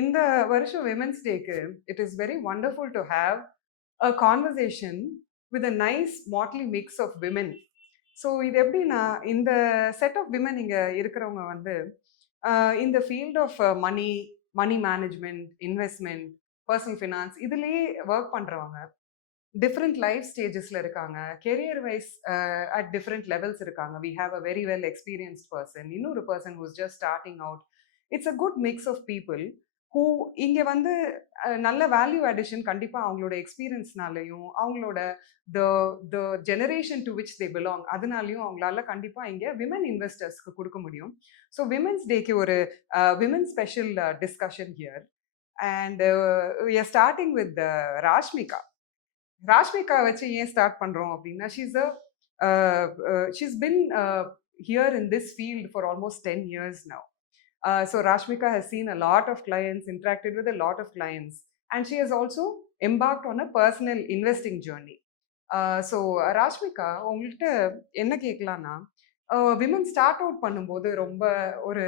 இந்த வருஷம் விமென்ஸ் டேக்கு it is very wonderful to have a conversation with a nice motley mix of women. So இது எப்படின்னா, இந்த செட் ஆஃப் விமென் இங்கே இருக்கிறவங்க வந்து இந்த field of money, money management, investment, personal finance இதுலேயே ஒர்க் பண்ணுறவங்க. டிஃப்ரெண்ட் லைஃப் ஸ்டேஜஸ்ல இருக்காங்க. Career wise at different levels இருக்காங்க. We have a very well experienced person. இன்னொரு person who's just starting out. It's a good mix of people who இங்க வந்து நல்ல value addition கண்டிப்பா அவங்களோட எக்ஸ்பீரியன்ஸ்னாலையும், அவங்களோட the the generation to which they belong அதனாலயும் அவங்களால கண்டிப்பா இங்க விமன் இன்வெஸ்டர்ஸ்க்கு குடுக்க முடியும். ஸோ விமென்ஸ் டேக்கு ஒரு women special discussion here. And we are starting with Rashmika. Rashmika வச்சு ஏன் ஸ்டார்ட் பண்றோம் அப்படின்னா, she's been here in this field for almost 10 years now. So Rashmika has seen a lot of clients, interacted with a lot of clients, and she has also embarked on a personal investing journey. So Rashmika, உங்கள்கிட்ட என்ன கேட்கலான்னா, women start out பண்ணும்போது ரொம்ப ஒரு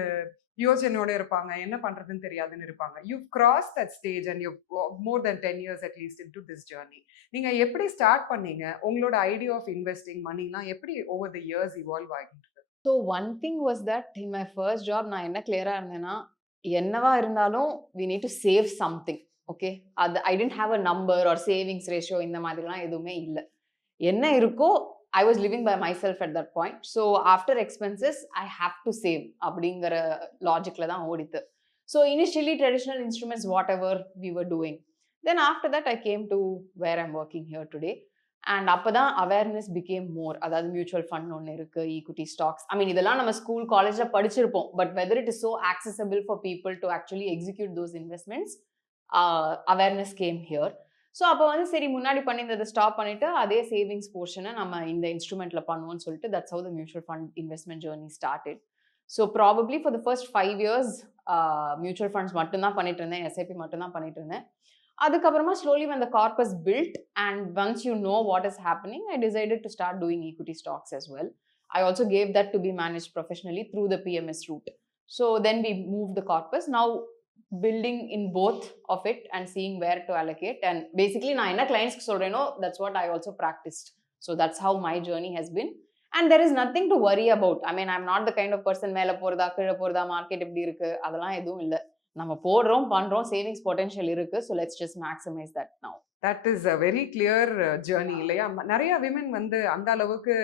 யோசனையோட இருப்பாங்க. என்ன பண்றதுன்னு தெரியாதுன்னு இருப்பாங்க. You've crossed that stage and you've more than 10 years at least into this journey. நீங்க எப்படி ஸ்டார்ட் பண்ணீங்க? உங்களோட ஐடியா ஆஃப் இன்வெஸ்டிங் மணிலாம் எப்படி ஓவர் தி இயர்ஸ் இவால்வ் ஆகிட்டு? So one thing was that in my first job நான் என்ன கிளியராக இருந்தேன்னா, என்னவா இருந்தாலும் we need to save something. Okay, அது I tend have a number or savings ratio இந்த மாதிரிலாம் எதுவுமே இல்லை. என்ன இருக்கோ I was living by myself at that point. So after expenses I have to save அப்படிங்கிற லாஜிக்கில் தான் ஓடித்து. So initially traditional instruments what ever we were doing. Then after that I came to where I'm working here today. And அப்பதான் awareness became more. அதாவது mutual fund ஒன்று இருக்கு, equity stocks, ஐ மீன் இதெல்லாம் நம்ம ஸ்கூல் காலேஜ்ல படிச்சிருப்போம். But whether it is so accessible for people to actually execute those investments, awareness game here. So அப்போ வந்து சரி முன்னாடி பண்ணியிருந்ததை ஸ்டாப் பண்ணிட்டு அதே சேவிங்ஸ் போர்ஷனை நம்ம இந்த இன்ஸ்ட்ருமெண்ட்ல பண்ணுவோம்னு சொல்லிட்டு that's how the mutual fund investment journey started. So probably for the first 5 years mutual funds மட்டும்தான் பண்ணிட்டு இருந்தேன், எஸ்ஐபி மட்டும்தான் பண்ணிட்டு இருந்தேன். அதுக்கப்புறமா slowly when the corpus built and once you know what is happening, I decided to start doing equity stocks as well. I also gave that to be managed professionally through the PMS route. So then we moved the corpus. Now building in both of it and seeing where to allocate. And basically, na enna clients ku solreno, that's what I also practiced. So that's how my journey has been. And there is nothing to worry about. I mean, I'm not the kind of person மேல போறதா கீழே போறதா market எப்படி இருக்கு அதெல்லாம் எதுவும் இல்லை. நம்ம போடுறோம் பண்றோம், சேவிங்ஸ் பொட்டன்ஷியல் இருக்கு. So let's just maximise that now. That is a very clear journey இல்லையா? நிறைய விமன் வந்து அந்த அளவுக்கு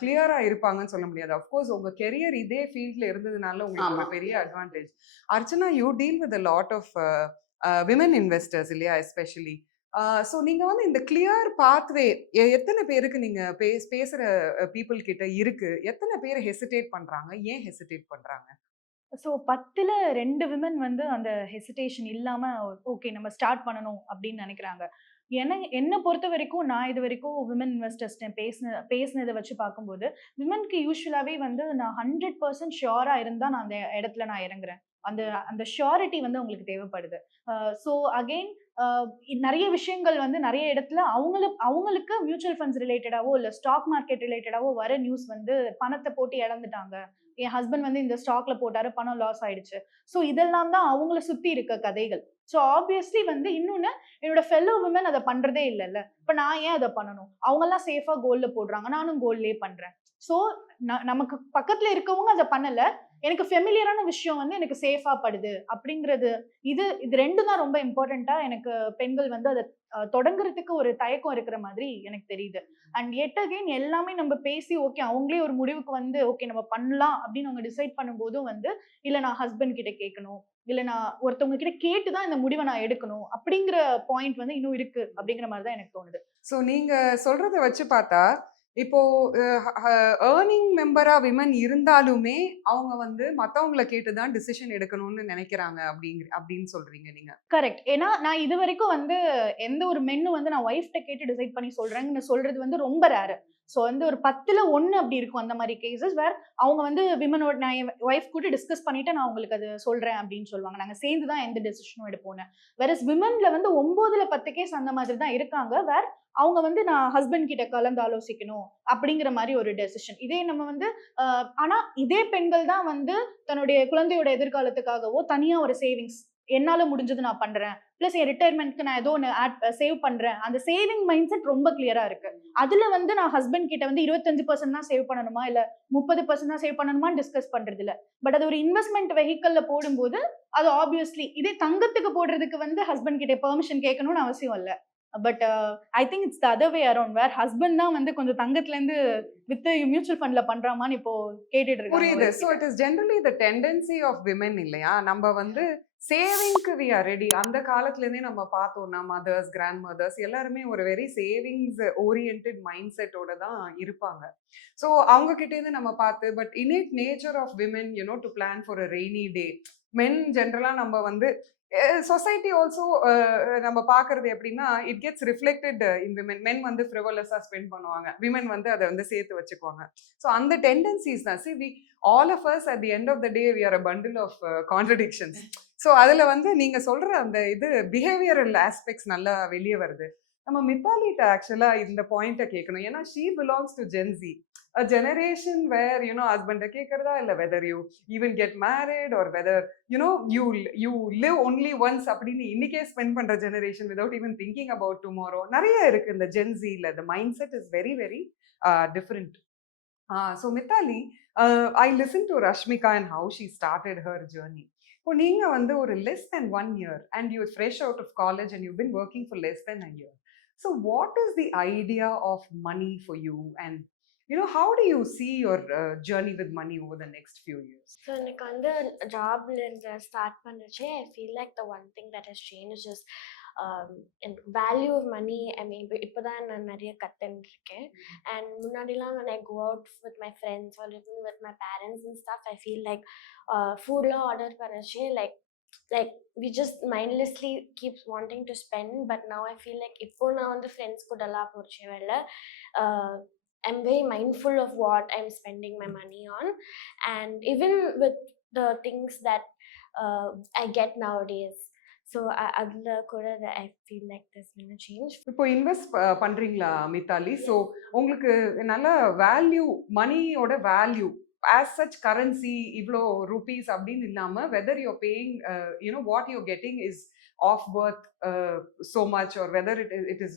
கிளியரா இருப்பாங்கன்னு சொல்ல முடியாது. அஃப்கோர்ஸ் உங்க கெரியர் இதே ஃபீல்ட்ல இருந்ததுனால உங்களுக்கு ஒரு பெரிய advantage. Archana, you deal with a lot of women investors இல்லையா, எஸ்பெஷலி. ஸோ நீங்க வந்து இந்த கிளியர் பாத்வே எத்தனை பேருக்கு நீங்க பேசுற பீப்புள் கிட்ட இருக்கு? எத்தனை பேர் ஹெசிடேட் பண்றாங்க? ஏன் ஹெசிடேட் பண்றாங்க? ஸோ 10ல 2 விமன் வந்து அந்த ஹெசிடேஷன் இல்லாம ஓகே நம்ம ஸ்டார்ட் பண்ணணும் அப்படின்னு நினைக்கிறாங்க. என்ன பொறுத்த வரைக்கும் நான் இது வரைக்கும் விமன் இன்வெஸ்டர்ஸ்ட்ட பேசினதை வச்சு பார்க்கும்போது, விமனுக்கு யூசுவலாவே வந்து நான் 100% ஷியோரா இருந்தா நான் அந்த இடத்துல நான் இறங்குறேன். அந்த அந்த ஷியோரிட்டி வந்து உங்களுக்கு தேவைப்படுது. ஸோ அகெயின் நிறைய விஷயங்கள் வந்து நிறைய இடத்துல அவங்களுக்கு மியூச்சுவல் ஃபண்ட்ஸ் ரிலேட்டடாவோ இல்ல ஸ்டாக் மார்க்கெட் ரிலேட்டடாவோ வர நியூஸ் வந்து பணத்தை போட்டு இழந்துட்டாங்க, என் ஹஸ்பண்ட் வந்து இந்த ஸ்டாக்ல போட்டாரு பணம் லாஸ் ஆயிடுச்சு. ஸோ இதெல்லாம் தான் அவங்கள சுத்தி இருக்க கதைகள். ஸோ ஆப்வியஸ்லி வந்து இன்னொன்னு, என்னோட ஃபெல்லோ விமன் அதை பண்றதே இல்லைல்ல. இப்ப நான் ஏன் அதை பண்ணணும்? அவங்க எல்லாம் சேஃபா கோல்ல போடுறாங்க, நானும் கோல்லே பண்றேன். ஸோ நமக்கு பக்கத்துல இருக்கவங்க அதை பண்ணல, எனக்கு ஃபெமிலியரான விஷயம் வந்து எனக்கு சேஃபா படுது அப்படிங்கிறது. இது ரெண்டு தான் ரொம்ப இம்பார்ட்டண்டா எனக்கு பெண்கள் வந்து அதை தொடங்குறதுக்கு ஒரு தயக்கம் இருக்கிற மாதிரி எனக்கு தெரியுது. அண்ட் எட் அகைன் எல்லாமே நம்ம பேசி ஓகே அவங்களே ஒரு முடிவுக்கு வந்து ஓகே நம்ம பண்ணலாம் அப்படின்னு அவங்க டிசைட் பண்ணும்போதும் வந்து இல்ல நான் ஹஸ்பண்ட் கிட்ட கேட்கணும், இல்ல நான் ஒருத்தவங்க கிட்ட கேட்டுதான் இந்த முடிவை நான் எடுக்கணும் அப்படிங்கிற பாயிண்ட் வந்து இன்னும் இருக்கு அப்படிங்கிற மாதிரி தான் எனக்கு தோணுது. ஸோ நீங்க சொல்றத வச்சு பார்த்தா, இப்போ ஏர்னிங் மெம்பரா விமன் இருந்தாலுமே அவங்க வந்து மத்தவங்கள கேட்டு தான் டிசிஷன் எடுக்கணும்னு நினைக்கிறாங்க அப்படின்னு சொல்றீங்க நீங்க. கரெக்ட். ஏன்னா நான் இது வரைக்கும் வந்து எந்த ஒரு மென்னும் வந்து நான் ஒய்ஃப்ட்ட கேட்டு டிசைட் பண்ணி சொல்றேன்னு சொல்றது வந்து ரொம்ப ரேர். ஸோ வந்து ஒரு 10ல 1 அப்படி இருக்கும் அந்த மாதிரி கேசஸ் வேர் அவங்க வந்து விமனோட நான் என் ஒய்ஃப் கூட டிஸ்கஸ் பண்ணிட்டு நான் உங்களுக்கு அது சொல்றேன் அப்படின்னு சொல்லுவாங்க. நாங்க சேர்ந்து தான் எந்த டெசிஷனும் எடுப்போம். வேற விமன்ல வந்து 9ல 10 கேஸ் அந்த மாதிரி தான் இருக்காங்க. வேர் அவங்க வந்து நான் ஹஸ்பண்ட் கிட்ட கலந்து ஆலோசிக்கணும் அப்படிங்கிற மாதிரி ஒரு டெசிஷன். இதே நம்ம வந்து ஆனா இதே பெண்கள் தான் வந்து தன்னுடைய குழந்தையோட எதிர்காலத்துக்காகவோ தனியா ஒரு சேவிங்ஸ் என்னால முடிஞ்சது நான் பண்றேன், பிளஸ் என் ரிட்டையர்மெண்ட்க்கு நான் ஏதோ ஒன்று சேவ் பண்றேன். அந்த சேவிங் மைண்ட் செட் ரொம்ப கிளியரா இருக்கு. அதுல வந்து நான் ஹஸ்பண்ட் கிட்ட வந்து 25% தான் சேவ் பண்ணணுமா இல்ல 30% தான் சேவ் பண்ணணுமான்னு டிஸ்கஸ் பண்றது இல்ல. பட் அது ஒரு இன்வெஸ்ட்மெண்ட் வெஹிக்கல்ல போடும்போது அது ஆப்வியஸ்லி இதே தங்கத்துக்கு போடுறதுக்கு வந்து ஹஸ்பண்ட் கிட்ட பெர்மிஷன் கேட்கணும்னு அவசியம் இல்ல. But I think it's the other way around, where husband தான் வந்து கொஞ்சம் தங்கத்துல இருந்து வித்து மியூச்சுவல் ஃபண்ட்ல பண்றாமான்னு இப்போ கேட்டுட்டு இருக்காங்க புரியுது. wife ஸோ கிட்ட. It is generally the tendency of women இல்லையா? நம்ம வந்து சேவிங்க்கு வி ஆர் ரெடி. அந்த காலத்துலேருந்தே நம்ம பார்த்தோம்னா மதர்ஸ், கிராண்ட் மதர்ஸ் எல்லாருமே ஒரு வெரி சேவிங்ஸ் ஓரியன்டட் மைண்ட் செட்டோட தான் இருப்பாங்க. ஸோ அவங்க கிட்டேருந்து நம்ம பார்த்து but innate nature of women to plan for a rainy day. Men ஜென்ரலாக நம்ம வந்து சொசைட்டி ஆல்சோ நம்ம பார்க்கறது எப்படின்னா it gets reflected in women. Men வந்து ஃப்ரிவலஸாக ஸ்பெண்ட் பண்ணுவாங்க, விமென் வந்து அதை வந்து சேர்த்து வச்சுக்குவாங்க. ஸோ அந்த டெண்டன்சிஸ் தான் we all of us at the end of the day we are a bundle of contradictions. So அதில் வந்து நீங்கள் சொல்கிற அந்த இது பிஹேவியரல் ஆஸ்பெக்ட்ஸ் நல்லா வெளியே வருது. நம்ம மித்தாலிட்ட ஆக்சுவலாக இந்த பாயிண்ட்டை கேட்கணும். ஏன்னா she belongs to Gen Z, a generation where husband கேட்கறதா இல்லை whether you even get married or whether you live only once அப்படின்னு இன்னைக்கே ஸ்பெண்ட் பண்ற generation without even thinking about tomorrow நிறைய இருக்கு இந்த ஜென்சில. the mindset is very very different. So Mithali, I listened to Rashmika and how she started her journey. இப்போ நீங்க வந்து ஒரு less than 1 year and you're fresh out of college and you've been working for less than a year. So what is the idea of money for you, and how do you see your journey with money over the next few years? So எனக்கு வந்து ஜாப்ல இருந்து start பண்ணுறச்சே I feel like the one thing that has change is எனக்கு value of money. I mean இப்போ தான் நான் நிறைய கற்றுருக்கேன். அண்ட் முன்னாடிலாம் when I go out with my friends or even with my parents and stuff, I feel like ஃபுட்லாம் order பண்ணச்சே like we just mindlessly keeps wanting to spend. But now I feel like இப்போ நான் வந்து friends கூடலாம் போச்சு வேலை I'm very mindful of what I'm spending my money on, and even with the things that I get nowadays. So adla kuda I feel like there's been a change. இப்போ invest பண்றீங்களா Mithali? So உங்களுக்கு நல்ல value, மணியோட value as such currency இவ்வளோ rupees அப்படின்னு இல்லாம whether you're paying what you're getting is of worth so much or whether it is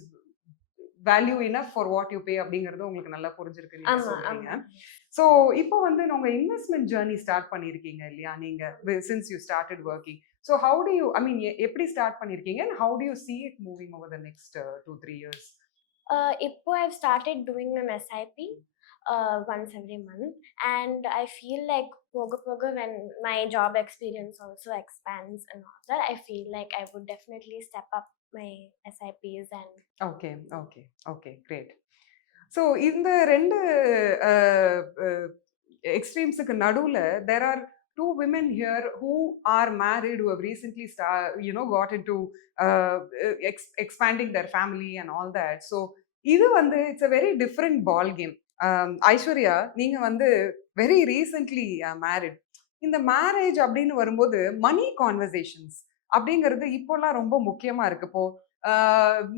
value enough for what you pay அப்படிங்கிறது உங்களுக்கு நல்லா புரிஞ்சிருக்கு நீங்க சொல்றீங்க. ஸோ இப்போ வந்து உங்க இன்வெஸ்ட்மெண்ட் ஜேர்னி ஸ்டார்ட் பண்ணியிருக்கீங்க இல்லையா நீங்க, since you started working. So how to you எப்படி ஸ்டார்ட் பண்ணியிருக்கீங்க and how do you see it moving over the next 2-3 years? இப்போ I've started doing an SIP once every month, and I feel like poga when my job experience also expands and all that, I feel like I would definitely step up my SIPs and okay great. So இந்த ரெண்டு எக்ஸ்ட்ரீம்ஸுக்கு நடுவில் there are 2 women here who are married, who have recently got into expanding their family and all that. So இது வந்து it's a very different ball game. Aishwarya, நீங்க வந்து very recently married. இந்த marriage அப்படின்னு வரும்போது மணி கான்வர்சேஷன்ஸ் அப்படிங்கிறது இப்போல்லாம் ரொம்ப முக்கியமா இருக்கு. இப்போ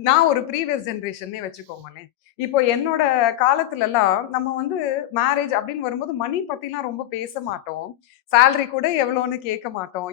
நான் ஒரு ப்ரீவியஸ் ஜென்ரேஷன்னே வச்சுக்கோங்களேன். இப்போ என்னோட காலத்துலலாம் நம்ம வந்து மேரேஜ் அப்படின்னு வரும்போது மணி பத்திலாம் ரொம்ப பேச மாட்டோம், சேலரி கூட எவ்வளோன்னு கேட்க மாட்டோம்.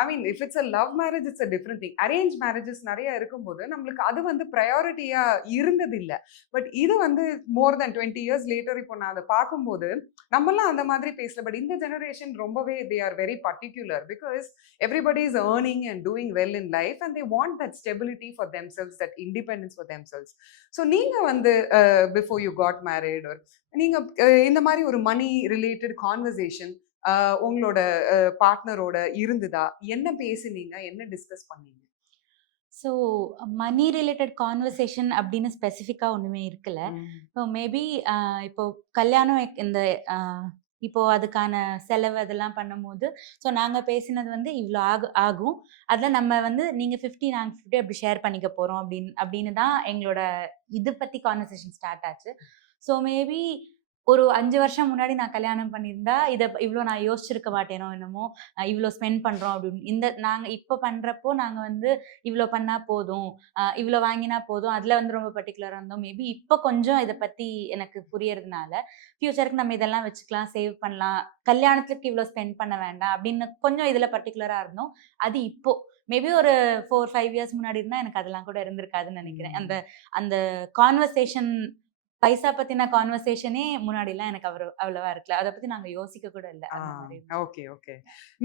I mean if it's a love marriage it's a different thing. Arrange marriages நிறைய இருக்கும்போது நம்மளுக்கு அது வந்து ப்ரையாரிட்டியா இருந்தது இல்லை. பட் இது வந்து மோர் தென் 20 years லேட்டர் இப்போ நான் அதை பார்க்கும்போது நம்மளாம் அந்த மாதிரி பேசல. பட் இந்த ஜெனரேஷன் ரொம்பவே they are very particular because everybody is earning and doing well in life and they want that stability for themselves, that independence for themselves. So நீங்க வந்து பிஃபோர் யூ காட் மேரிட் ஒரு நீங்க இந்த மாதிரி ஒரு மணி related conversation உங்களோட பார்ட்னரோட இருந்ததா? என்ன பேசுனீங்க, என்ன டிஸ்கஸ் பண்ணீங்க? ஸோ மணி ரிலேட்டட் கான்வர்சேஷன் அப்படின்னு ஸ்பெசிஃபிக்காக ஒன்றுமே இருக்கல. ஸோ மேபி இப்போ கல்யாணம் இந்த இப்போ அதுக்கான செலவு அதெல்லாம் பண்ணும்போது ஸோ நாங்கள் பேசினது வந்து இவ்வளோ ஆகும், அதில் நம்ம வந்து நீங்கள் 50 நாங்கள் 50 அப்படி ஷேர் பண்ணிக்க போகிறோம் அப்படின்னு தான் எங்களோட இது பற்றி கான்வர்சேஷன் ஸ்டார்ட் ஆச்சு. ஸோ மேபி ஒரு 5 வருஷம் முன்னாடி நான் கல்யாணம் பண்ணியிருந்தா, இவ்ளோ நான் யோசிச்சிருக்க மாட்டேனோ என்னமோ! இவ்ளோ ஸ்பெண்ட் பண்றோம் அப்படின்னு. நாங்க இப்ப பண்றப்போ நாங்க வந்து இவ்ளோ பண்ணா போதும், இவ்ளோ வாங்கினா போதும். அதுல வந்து ரொம்ப பர்ட்டிகுலரா இருந்தோம். மேபி இப்ப கொஞ்சம் இத பத்தி எனக்கு புரியறதுனால, ஃபியூச்சருக்கு நம்ம இதெல்லாம் வச்சுக்கலாம், சேவ் பண்ணலாம். கல்யாணத்துக்கு இவ்ளோ ஸ்பெண்ட் பண்ண வேண்டாம் அப்படின்னு கொஞ்சம் இதுல பர்ட்டிகுலரா இருந்தோம். அது இப்போ. மேபி ஒரு 4, 5 இயர்ஸ் முன்னாடி இருந்தா எனக்கு அதெல்லாம் கூட இருந்திருக்காதுன்னு நெனைக்கிறேன். அந்த அந்த கான்வர்சேஷன் பைசா பத்தின கான்வர்சேஷனே முன்னாடிலாம் எனக்கு அவ்வளவா இருக்கல. அத பத்தி நாங்க யோசிக்க கூட இல்ல. ஆ, அந்த மாரி. Okay, okay.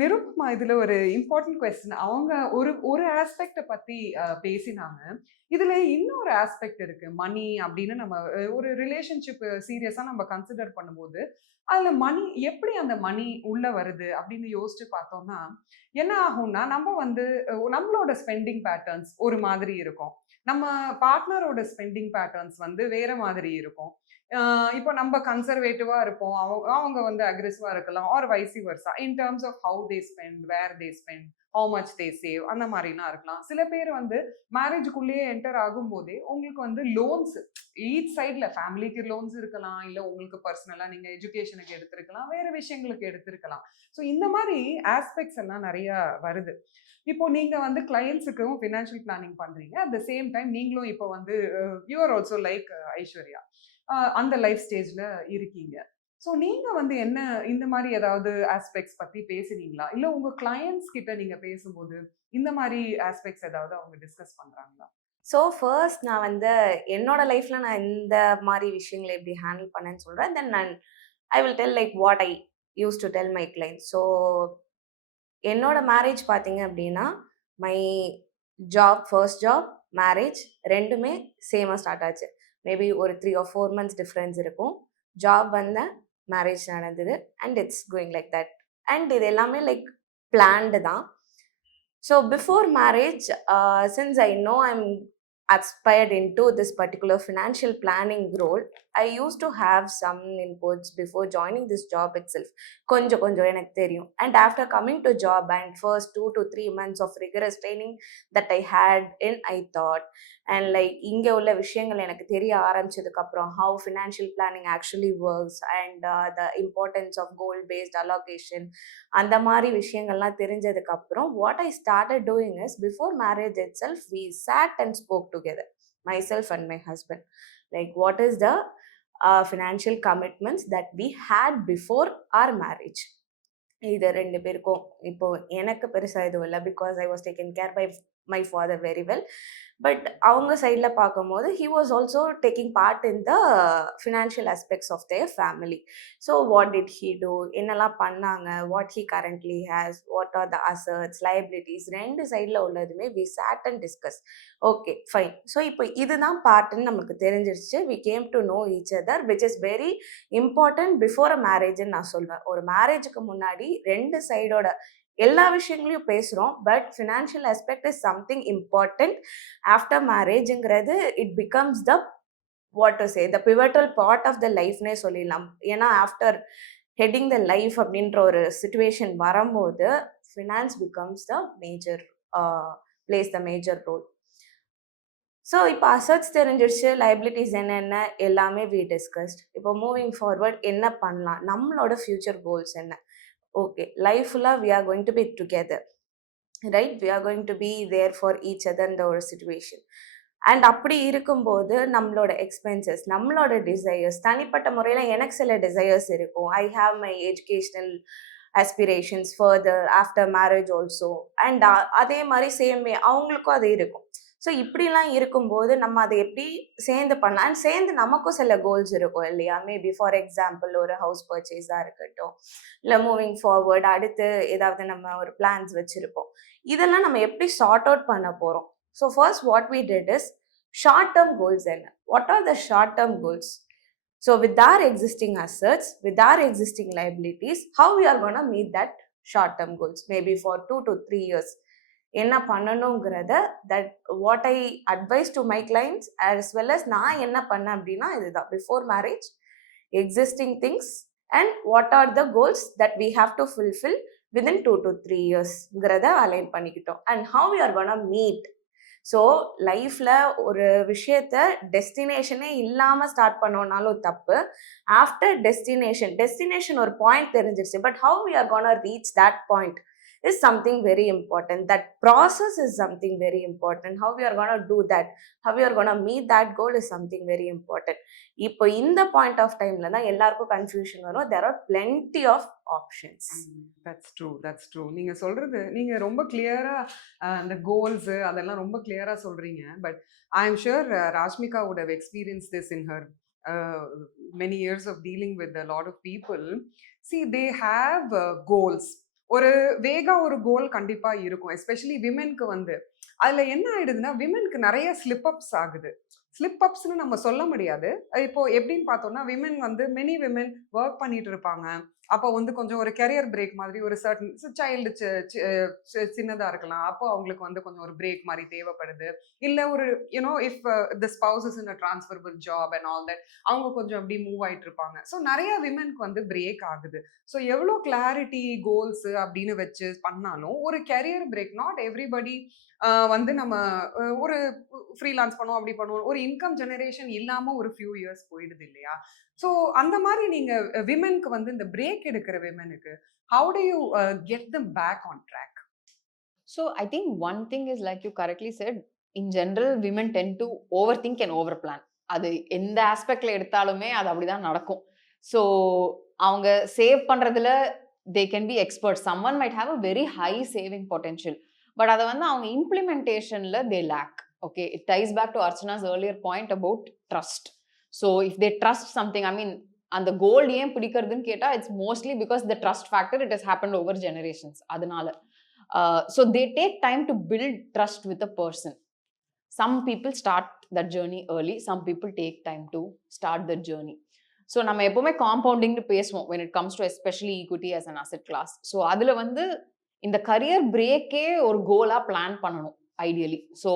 நிருப்பமா இதுல ஒரு இம்பார்ட்டன்ட் கொஸ்டின். அவங்க ஒரு ஒரு ஆஸ்பெக்ட்ட பத்தி பேசினாங்க. இதுல இன்னொரு ஆஸ்பெக்ட் இருக்கு. மனி அப்படின்னு நம்ம ஒரு ரிலேஷன்ஷிப் சீரியஸா நம்ம கன்சிடர் பண்ணும்போது, அதுல மனி எப்படி அந்த மனி உள்ள வருது அப்படின்னு யோசிச்சு பார்த்தோம்னா, என்ன ஆகும்னா, நம்ம வந்து நம்மளோட ஸ்பெண்டிங் பேட்டர்ன்ஸ் ஒரு மாதிரி இருக்கும். நம்ம பார்ட்னரோட ஸ்பெண்டிங் பேட்டர்ன்ஸ் வந்து வேற மாதிரி இருக்கும். இப்போ நம்ம கன்சர்வேட்டிவா இருப்போம். அவங்க வந்து அக்ரெசிவா இருக்கலாம். Or vice versa. In terms of how they spend, where they spend, how much they save அந்த மாரிலாம் இருக்கலாம். சில பேர் வந்து மேரேஜ்க்குள்ளேயே என்டர் ஆகும்போதே உங்களுக்கு வந்து லோன்ஸ் ஈச் சைட்ல ஃபேமிலிக்கு லோன்ஸ் இருக்கலாம். இல்ல உங்களுக்கு பர்சனலா நீங்க எஜுகேஷனுக்கு எடுத்திருக்கலாம். வேற விஷயங்களுக்கு எடுத்திருக்கலாம். ஸோ இந்த மாரி ஆஸ்பெக்ட்ஸ் எல்லாம் நெறைய வருது. இப்போ நீங்க வந்து கிளையண்ட்ஸுக்கும் ஃபினான்ஷியல் பிளானிங் பண்றீங்க. அட் த சேம் டைம் நீங்களும் இப்போ வந்து you are also like Aishwarya. அந்த லைஃப் ஸ்டேஜ்ல இருக்கீங்க. ஸோ நீங்க வந்து என்ன இந்த மாரி ஏதாவது ஆஸ்பெக்ட்ஸ் பத்தி பேசினீங்களா? இல்ல உங்க கிளையண்ட்ஸ் கிட்ட நீங்க பேசும்போது, இந்த மாரி ஆஸ்பெக்ட்ஸ் ஏதாவது அவங்க டிஸ்கஸ் பண்றாங்களா? ஸோ ஃபர்ஸ்ட் நான் வந்து என்னோட லைஃப்ல நான் இந்த மாதிரி விஷயங்களை எப்படி ஹேண்டில் பண்ணேன்னு சொல்றேன். Then I will tell like what I use to tell my client. So என்னோட மேரேஜ் பார்த்தீங்க அப்படின்னா, மை ஃபர்ஸ்ட் ஜாப், மேரேஜ் ரெண்டுமே சேமாக ஸ்டார்ட் ஆச்சு. மேபி ஒரு 3 or 4 months டிஃப்ரென்ஸ் இருக்கும். ஜாப் வந்தேன், மேரேஜ் நடந்தது. And it's going like that. And இது எல்லாமே லைக் பிளான்டு தான். So before marriage, since I know I'm aspired into this particular financial planning role, I used to have some inputs before joining this job itself. கொஞ்சம் எனக்கு தெரியும். And after coming to job and first 2 to 3 months of rigorous training that I had in, I thought, and like இங்க உள்ள விஷயங்கள் எனக்கு தெரிய ஆரம்பிச்சதுக்கு அப்புறம் how financial planning actually works and the importance of goal based allocation அந்த மாதிரி விஷயங்கள்லாம் தெரிஞ்சதுக்கு அப்புறம் what I started doing is before marriage itself we sat and spoke together, myself and my husband, like what is the financial commitments that we had before our marriage. இது 2 பேருக்கும் இப்போ எனக்கு பெருசா எதுவும் இல்லை because I was taken care by my father very well. But அவங்க சைடில் பார்க்கும்போது he was also taking part in the financial aspects of their family. So what did he do, என்னெல்லாம் பண்ணாங்க, what he currently has, what are the assets, liabilities, 2 சைடில் உள்ளதுமே we sat and discuss. Okay fine. So இப்போ இதுதான் பார்ட்டுன்னு நமக்கு தெரிஞ்சிருச்சு. We came to know each other which is very important before அ மேரேஜ்ன்னு நான் சொல்வேன். ஒரு மேரேஜுக்கு முன்னாடி 2 சைடோட எல்லா விஷயங்களையும் பேசுகிறோம். But financial aspect is something important. After மேரேஜுங்கிறது it becomes the what to say the pivotal part of the லைஃப்னே சொல்லிடலாம். ஏன்னா ஆஃப்டர் ஹெட்டிங் த லைஃப் அப்படின்ற ஒரு சுச்சுவேஷன் வரும்போது finance becomes the major place the major role. So இப்போ assets தெரிஞ்சிருச்சு, liabilities என்னென்ன எல்லாமே வி டிஸ்கஸ்ட். இப்போ மூவிங் ஃபார்வர்ட் என்ன பண்ணலாம், நம்மளோட ஃபியூச்சர் கோல்ஸ் என்ன. ஓகே லைஃப் ஃபுல்லாக we are going to be together, right? We are going to be there for each அதர்ன்ற ஒரு சுச்சுவேஷன். அண்ட் அப்படி இருக்கும்போது நம்மளோட எக்ஸ்பென்சஸ், நம்மளோட டிசையர்ஸ், தனிப்பட்ட முறையில் எனக்கு சில டிசையர்ஸ் இருக்கும். I have my educational aspirations further after marriage also. And அதே மாதிரி சேம் வே அவங்களுக்கும் அது இருக்கும். ஸோ இப்படிலாம் இருக்கும்போது நம்ம அதை எப்படி சேர்ந்து பண்ணலாம். அண்ட் சேர்ந்து நமக்கும் சில கோல்ஸ் இருக்கும் இல்லையா? மேபி ஃபார் எக்ஸாம்பிள் ஒரு ஹவுஸ் பர்ச்சேஸாக இருக்கட்டும், இல்லை மூவிங் ஃபார்வர்ட் அடுத்து ஏதாவது நம்ம ஒரு பிளான்ஸ் வச்சுருப்போம். இதெல்லாம் நம்ம எப்படி சார்ட் அவுட் பண்ண போகிறோம். So first what we did is short term goals என்ன, what are the short term goals. So with our existing assets, with our existing liabilities, how you are gonna meet that short term goals maybe for 2 to 3 years. என்ன பண்ணணுங்கிறத that what I advise to my clients as well as நான் என்ன பண்ணேன் அப்படின்னா இதுதான். Before marriage existing things and what are the goals that we have to fulfil within 2 to 3 yearsங்கிறத align பண்ணிக்கிட்டோம். And how you are gonna meet so லைஃப்பில் ஒரு விஷயத்த டெஸ்டினேஷனே இல்லாமல் ஸ்டார்ட் பண்ணோன்னாலும் தப்பு. ஆஃப்டர் டெஸ்டினேஷன் ஒரு பாயிண்ட் தெரிஞ்சிருச்சு, but how we are gonna reach that point is something very important. That process is something very important. How we are going to do that, how we are going to meet that goal is something very important. இப்போ இந்த point of டைம்ல தான் எல்லாருக்கும் confusion வரும். there are plenty of options. That's true. நீங்க சொல்றது, நீங்க ரொம்ப கிளியரா அந்த கோல்ஸ் அதெல்லாம் ரொம்ப கிளியரா சொல்றீங்க. But I am sure Rashmika would have experienced this in her many years of dealing with a lot of people. See, they have goals. ஒரு வேகா ஒரு கோல் கண்டிப்பா இருக்கும். எஸ்பெஷலி விமென்க்கு வந்து அதுல என்ன ஆயிடுதுன்னா, விமென்க்கு நிறைய ஸ்லிப் அப்ஸ் ஆகுது. ஸ்லிப் அப்ஸ்னு நம்ம சொல்ல முடியாது. இப்போ எப்படின்னு பார்த்தோம்னா, விமென் வந்து மெனி விமென் ஒர்க் பண்ணிட்டு இருப்பாங்க. அப்போ வந்து கொஞ்சம் ஒரு கெரியர் பிரேக் மாதிரி ஒரு சர்டன் சைல்டு சின்னதா இருக்கலாம். அப்போ அவங்களுக்கு வந்து கொஞ்சம் ஒரு பிரேக் மாதிரி தேவைப்படுது. இல்லை ஒரு you know if the spouse is in a transferable job and all that, அவங்க கொஞ்சம் அப்படி மூவ் ஆயிட்டு இருப்பாங்க. ஸோ நிறைய விமென்க்கு வந்து பிரேக் ஆகுது. ஸோ எவ்வளோ கிளாரிட்டி கோல்ஸ் அப்படின்னு வச்சு பண்ணாலும் ஒரு கெரியர் பிரேக், நாட் எவ்ரிபடி வந்து நம்ம ஒரு ஃப்ரீலான்ஸ் பண்ணுவோம், அப்படி பண்ணுவோம், ஒரு இன்கம் ஜெனரேஷன் இல்லாம ஒரு ஃபியூ இயர்ஸ் போயிடுது இல்லையா? ஸோ அந்த மாதிரி நீங்க விமென்க்கு வந்து இந்த பிரேக் எடுக்கிற விமெனுக்கு how do you get them back on track? So I think one thing is, like you correctly said, in general women tend to overthink and overplan. அது எந்த ஆஸ்பெக்ட்ல எடுத்தாலுமே அது அப்படிதான் நடக்கும். ஸோ அவங்க சேவ் பண்றதுல they can be experts. Someone might have a very high saving potential, but அதை வந்து அவங்க implementationல they lack. Okay, it ties back to Archana's earlier point about trust. So if they trust something, I mean, and the goal ஏன் பிடிக்கிறதுன்னு கேட்டா, it's mostly because the trust factor, it has happened over generations. அதனால so they take time to build trust with a person. Some people start that journey early, some people take time to start the journey. So நம்ம எப்போவுமே காம்பவுண்டிங்னு பேசுவோம் when it comes to especially equity as an asset class. So அதில் வந்து இந்த career பிரேக்கே ஒரு கோலாக plan பண்ணணும் ideally. So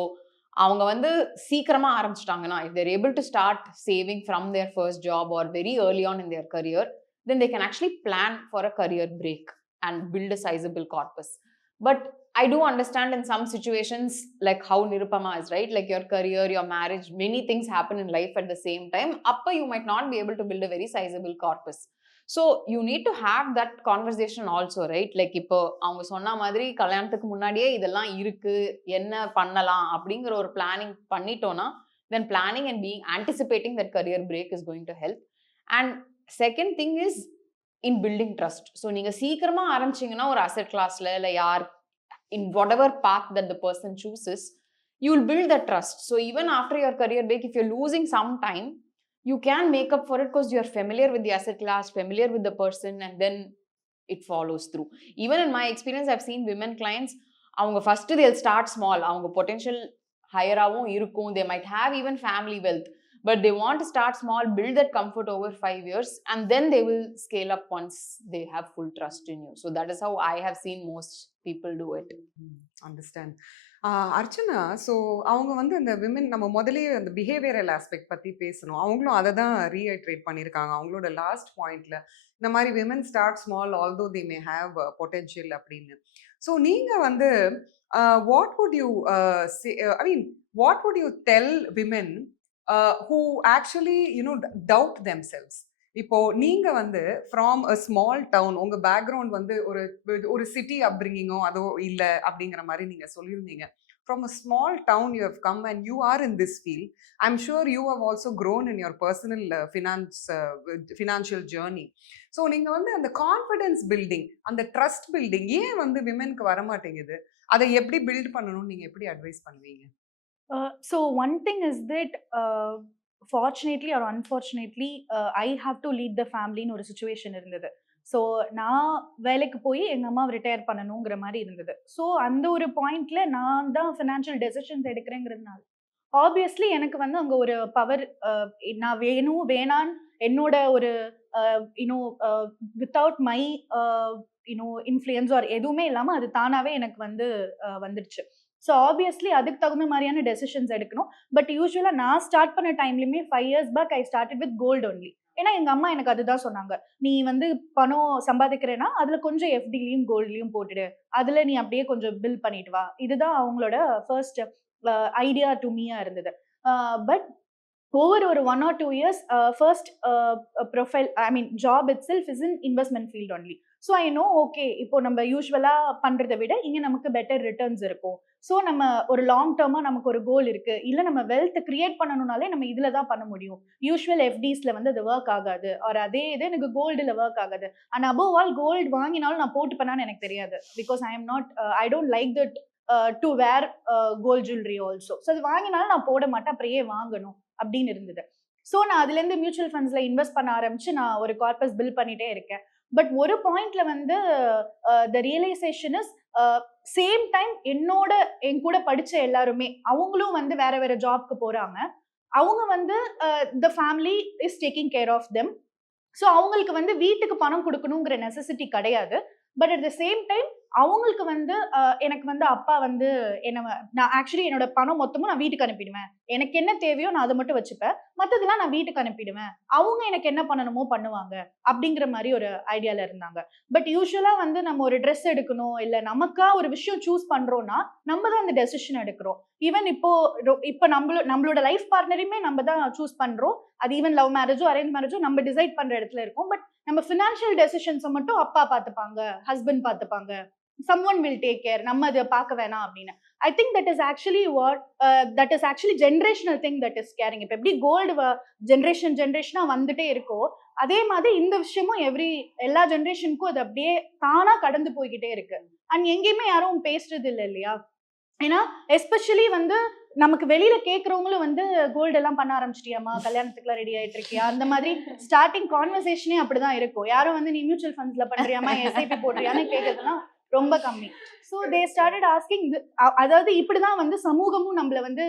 அவங்க வந்து சீக்கிரமா ஆரம்பிச்சிட்டாங்கன்னா, if they're able to start saving from their first job or very early on in their career, then they can actually plan for a career break and build a sizable corpus. But I do understand in some situations, like how Nirupama is, right? Like your career, your marriage, many things happen in life at the same time. Appa you might not be able to build a very sizable corpus. So you need to have that conversation also, right? Like இப்போ அவங்க சொன்ன மாதிரி கல்யாணத்துக்கு முன்னாடியே இதெல்லாம் இருக்கு, என்ன பண்ணலாம் அப்படிங்கிற ஒரு பிளானிங் பண்ணிட்டோம்னா, then planning and being anticipating that career break is going to help. And second thing is in building trust. So நீங்க சீக்கிரமா ஆரம்பிச்சீங்கன்னா ஒரு asset classல இல்ல யார் in whatever path that the person chooses, you will build that trust. So even after your career break, if you're losing some time, you can make up for it because you're familiar with the asset class, familiar with the person, and then it follows through. Even in my experience, I've seen women clients, avanga first they'll start small, avanga potential higher avum irukum, they might have even family wealth, but they want to start small, build that comfort over 5 years, and then they will scale up once they have full trust in you. So that is how I have seen most people do it. Understand. Archana, so அவங்க வந்து அந்த women, நம்ம முதலே அந்த behavioural aspect பற்றி பேசணும். அவங்களும் அதை தான் ரீஐட்ரேட் பண்ணியிருக்காங்க அவங்களோட லாஸ்ட் பாயிண்ட்ல. இந்த மாதிரி women start small although they may have potential அப்படின்னு. ஸோ நீங்கள் வந்து what would you I mean what would you tell women who actually doubt themselves? இப்போ நீங்க வந்து ஃப்ரம் அ ஸ்மால் டவுன், உங்க பேக்ரவுண்ட் வந்து ஒரு சிட்டி அப்ரிங்கிங்கோ அதோ இல்லை அப்படிங்கிற மாதிரி நீங்க சொல்லியிருந்தீங்க. From a small town you have come and you are in this field. I'm sure you have also grown in your personal financial journey. So நீங்க வந்து அந்த கான்ஃபிடன்ஸ் பில்டிங், அந்த ட்ரஸ்ட் பில்டிங் ஏன் வந்து விமென்க்கு வர மாட்டேங்குது? அதை எப்படி பில்ட் பண்ணணும்னு நீங்க எப்படி அட்வைஸ் பண்ணுவீங்க? So one thing is that fortunately or unfortunately I have to lead the family னு ஒரு சுச்சுவேஷன் இருந்தது. ஸோ நான் வேலைக்கு போய் எங்கள் அம்மாவை ரிட்டையர் பண்ணணுங்கிற மாதிரி இருந்தது. ஸோ அந்த ஒரு பாயிண்ட்ல நான் தான் ஃபினான்ஷியல் டெசிஷன்ஸ் எடுக்கிறேங்கிறதுனால ஆப்வியஸ்லி எனக்கு வந்து அங்கே ஒரு பவர், நான் வேணும் வேணான்னு என்னோட ஒரு வித்தவுட் மை இன்ஃப்ளூயன்ஸ் ஆர் எதுவுமே இல்லாமல் அது தானாகவே எனக்கு வந்து வந்துடுச்சு. ஸோ ஆப்வியஸ்லி அதுக்கு தகுந்த மாதிரியான டெசிஷன்ஸ் எடுக்கணும். பட் யூஸ்வலாக நான் ஸ்டார்ட் பண்ண டைம்லையுமே 5 years back I started with gold only. ஏன்னா எங்கள் அம்மா எனக்கு அதுதான் சொன்னாங்க, நீ வந்து பணம் சம்பாதிக்கிறேன்னா அதில் கொஞ்சம் எஃப்டிலையும் கோல்ட்லையும் போட்டுடு, அதில் நீ அப்படியே கொஞ்சம் பில் பண்ணிட்டு வா. இதுதான் அவங்களோட ஃபர்ஸ்ட் ஐடியா டு மீயா இருந்தது. பட் ஓவர் ஒரு 1 or 2 years, first profile, I mean job itself is in investment field only. So I know, okay, இப்போ நம்ம யூஸ்வலா பண்றதை விட இங்க நமக்கு பெட்டர் ரிட்டர்ன்ஸ் இருக்கும். ஸோ நம்ம ஒரு லாங் டேர்மா நமக்கு ஒரு கோல் இருக்கு, இல்ல நம்ம வெல்த் கிரியேட் பண்ணணும்னாலே நம்ம இதுல தான் பண்ண முடியும். யூஸ்வல் எஃப்டிஸ்ல வந்து அது ஒர்க் ஆகாது, ஆர் அதே இது எனக்கு கோல்டுல ஒர்க் ஆகாது. அண்ட் அபோவ் ஆல் கோல்டு வாங்கினாலும் நான் போட்டு பண்ணான்னு எனக்கு தெரியாது. Because I am not, I don't like that to wear gold jewellery also. So அது வாங்கினாலும் நான் போட மாட்டேன், அப்புறம் ஏன் வாங்கணும் அப்படின்னு இருந்தது. ஸோ நான் அதுலேருந்து மியூச்சுவல் ஃபண்ட்ஸ்ல இன்வெஸ்ட் பண்ண ஆரம்பிச்சு நான் ஒரு கார்பஸ் பில் பண்ணிட்டே இருக்கேன். பட் ஒரு பாயிண்ட்ல வந்து த ரியலைசேஷன் இஸ், சேம் டைம் என் கூட படிச்ச எல்லாருமே அவங்களும் வந்து வேற வேற ஜாப்க்கு போறாங்க. அவங்க வந்து the family is taking care of them. So அவங்களுக்கு வந்து வீட்டுக்கு பணம் கொடுக்கணுங்கிற நெசசிட்டி கிடையாது. But at the same time அவங்களுக்கு வந்து எனக்கு வந்து அப்பா வந்து நான் ஆக்சுவலி என்னோட பணம் மொத்தமும் நான் வீட்டுக்கு அனுப்பிடுவேன். எனக்கு என்ன தேவையோ நான் அதை மட்டும் வச்சுப்பேன், மற்றதெல்லாம் நான் வீட்டுக்கு அனுப்பிடுவேன், அவங்க எனக்கு என்ன பண்ணணுமோ பண்ணுவாங்க அப்படிங்கிற மாதிரி ஒரு ஐடியால இருந்தாங்க. பட் யூஸ்வலா வந்து நம்ம ஒரு ட்ரெஸ் எடுக்கணும், இல்ல நமக்கா ஒரு விஷயம் சூஸ் பண்றோம்னா நம்ம தான் அந்த டெசிஷன் எடுக்கிறோம். ஈவன் இப்போ நம்மளோட லைஃப் பார்ட்னரையுமே நம்ம தான் சூஸ் பண்றோம். அது ஈவன் லவ் மேரேஜோ அரேஞ்ச் மேரேஜோ நம்ம டிசைட் பண்ற இடத்துல இருக்கும். பட் நம்ம ஃபினான்ஷியல் டெசிஷன்ஸை மட்டும் அப்பா பார்த்துப்பாங்க, ஹஸ்பண்ட் பார்த்துப்பாங்க, someone will take care, நம்ம அதை பார்க்க வேணாம் அப்படின்னு. I think that is actually generational thing that is caring. இப்போ எப்படி கோல்டு ஜென்ரேஷனா வந்துட்டே இருக்கோ, அதே மாதிரி இந்த விஷயமும் எல்லா ஜென்ரேஷனுக்கும் அது அப்படியே தானா கடந்து போய்கிட்டே இருக்கு. அண்ட் எங்கேயுமே யாரும் பேசுறது இல்லை இல்லையா? ஏன்னா எஸ்பெஷலி வந்து நமக்கு வெளியில கேட்கறவங்களும் வந்து கோல்டு எல்லாம் பண்ண ஆரம்பிச்சிட்டியாமா, கல்யாணத்துக்குலாம் ரெடி ஆயிட்டு இருக்கியா, அந்த மாதிரி ஸ்டார்டிங் கான்வர்சேஷனே அப்படிதான் இருக்கும். யாரும் வந்து நீ மியூச்சுவல் ஃபண்ட்ஸ்ல பண்றியாமா, எஸ்ஐபி போடுறியான்னு கேட்கறதுலாம் ரொம்ப கம்மி. ஸோ தே ஸ்டார்டட் ஆஸ்கிங், அதாவது இப்படிதான் வந்து சமூகமும் நம்மள வந்து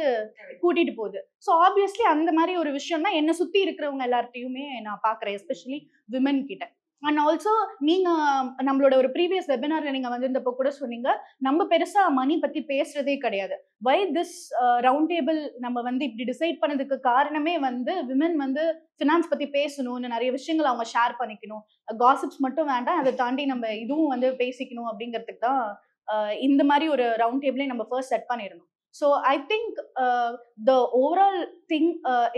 கூட்டிட்டு போகுது. ஸோ ஆப்வியஸ்லி அந்த மாதிரி ஒரு விஷயம் தான் என்னை சுத்தி இருக்கிறவங்க எல்லார்ட்டையுமே நான் பாக்குறேன், எஸ்பெஷலி விமன் கிட்ட. அண்ட் ஆல்சோ நீங்க நம்மளோட ஒரு ப்ரீவியஸ் வெபினார்ல நீங்க வந்திருந்தப்போ கூட சொன்னீங்க, நம்ம பெருசா மணி பத்தி பேசுறதே கிடையாது. வை திஸ் ரவுண்ட் டேபிள் நம்ம வந்து இப்படி டிசைட் பண்ணதுக்கு காரணமே வந்து விமன் வந்து ஃபினான்ஸ் பத்தி பேசணும்னு, நிறைய விஷயங்கள் அவங்க ஷேர் பண்ணிக்கணும், காசிப்ஸ் மட்டும் வேண்டாம், அதை தாண்டி நம்ம இதுவும் வந்து பேசிக்கணும் அப்படிங்கிறதுக்கு தான் இந்த மாதிரி ஒரு ரவுண்ட் டேபிளே நம்ம ஃபர்ஸ்ட் செட் பண்ணிருந்தோம். So I think the overall thing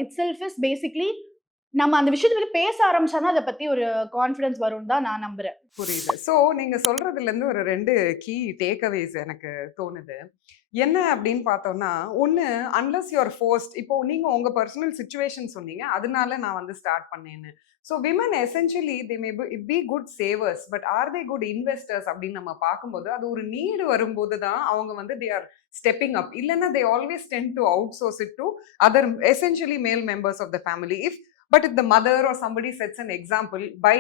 it self is basically நம்ம அந்த விஷயத்தை பத்தி பேச ஆரம்பிச்சாதான் அதை பத்தி ஒரு கான்ஃபிடன்ஸ் வரும்னு தான் நான் நம்புறேன். புரியுது. ஸோ நீங்க சொல்றதுல இருந்து ஒரு 2 கீ டேக்அவேஸ் எனக்கு தோணுது. என்ன அப்படின்னு பார்த்தோம்னா, ஒன்று, அன்லஸ் யூஆர் ஃபோர்ஸ்ட், இப்போ நீங்க உங்க பர்சனல் சுச்சுவேஷன் சொன்னீங்க, அதனால நான் வந்து ஸ்டார்ட் பண்ணேன்னு. So women essentially they may be good savers, but are they good investors அப்படின்னு நம்ம பார்க்கும்போது அது ஒரு நீடு வரும்போது தான் அவங்க வந்து தே ஆர் ஸ்டெப்பிங் அப். இல்லைன்னா they always tend to outsource it to other essentially male members of the family. But if the mother or somebody sets an example by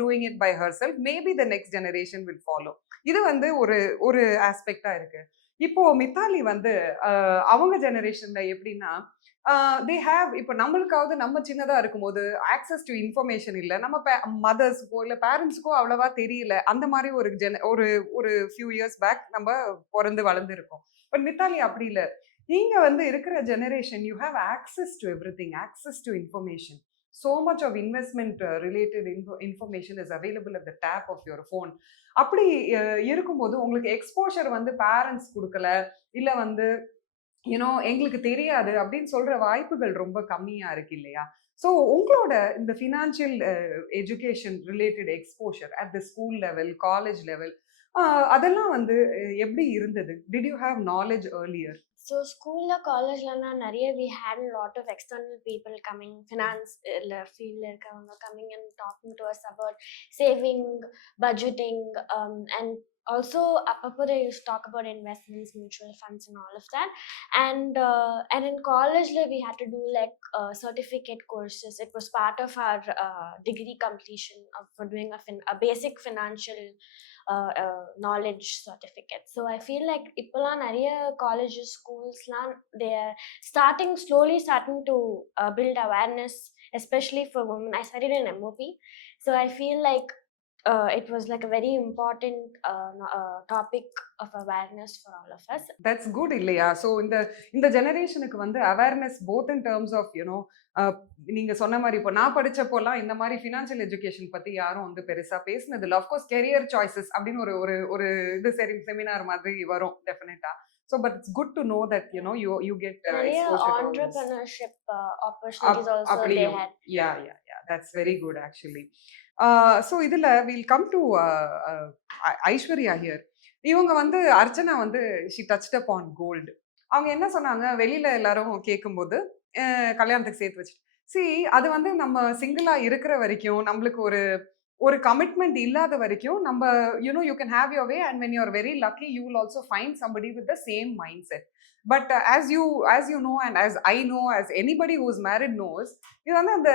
doing it by herself, maybe the next generation will follow. இது வந்து ஒரு ஆஸ்பெக்டா இருக்கு. இப்போ மித்தாலி வந்து அவங்க ஜெனரேஷன்ல எப்படின்னா, they have, இப்போ நம்மளுக்காவது நம்ம சின்னதா இருக்கும்போது ஆக்சஸ் டு இன்ஃபர்மேஷன் இல்லை, நம்ம மதர்ஸுக்கோ இல்லை பேரண்ட்ஸுக்கோ அவ்வளவா தெரியல. அந்த மாதிரி ஒரு ஃபியூ இயர்ஸ் பேக் நம்ம பிறந்து வளர்ந்துருக்கோம். பட் மித்தாலி அப்படி இல்லை. நீங்க வந்து இருக்கிற generation, you have access to everything, access to information. So much of investment related information is available at the tap of your phone. அப்படி இருக்கும்போது உங்களுக்கு எக்ஸ்போஷர் வந்து பேரண்ட்ஸ் கொடுக்கல, இல்லை வந்து எங்களுக்கு தெரியாது அப்படின்னு சொல்ற வாய்ப்புகள் ரொம்ப கம்மியா இருக்கு இல்லையா? ஸோ உங்களோட இந்த financial education related exposure at the school level, college level, அதெல்லாம் வந்து எப்படி இருந்தது? Did you have knowledge earlier? So school la college la na nariya we had a lot of external people coming, finance field la irukavanga coming and talking to us about saving, budgeting, and also appo they used to talk about investments, mutual funds and all of that. And in college la we had to do like certificate courses. It was part of our degree completion for doing a basic financial knowledge certificate. So I feel like ipola nariya colleges, schools la they are slowly starting to build awareness, especially for women. I studied in MOP, so I feel like it was like a very important topic of awareness for all of us. That's good இல்லையா? So இந்த ஜெனரேஷனுக்கு வந்து awareness both in terms of நீங்க சொன்ன மாதிரி, இப்போ நான் படிச்சப்போலாம் இந்த மாதிரி ஃபினான்ஷியல் எஜுகேஷன் பத்தி யாரும் வந்து பெருசா பேசினது இல்லை. அஃப்கோர்ஸ் கெரியர் சாய்ஸஸ் அப்படின்னு ஒரு இது செமினார் மாதிரி வரும் டெஃபினட்டா. So but it's good to know that you get நிறைய exposure to all this. entrepreneurship opportunities also they அப்படியும் had. yeah that's very good actually. So இதுல we'll come to Aishwarya here. இவங்க வந்து அர்ச்சனா வந்து she touched upon gold. அவங்க என்ன சொன்னாங்க, வெளியில எல்லாரும் கேட்கும்போது கல்யாணத்துக்கு சேர்த்து வச்சு அது வந்து நம்ம சிங்கிளா இருக்கிற வரைக்கும் நம்மளுக்கு ஒரு கமிட்மெண்ட் இல்லாத வரைக்கும் நம்ம you can have your way, and when you are very lucky you will also find somebody with the same mindset. But as you know and as I know, as anybody who is married knows, இது வந்து அந்த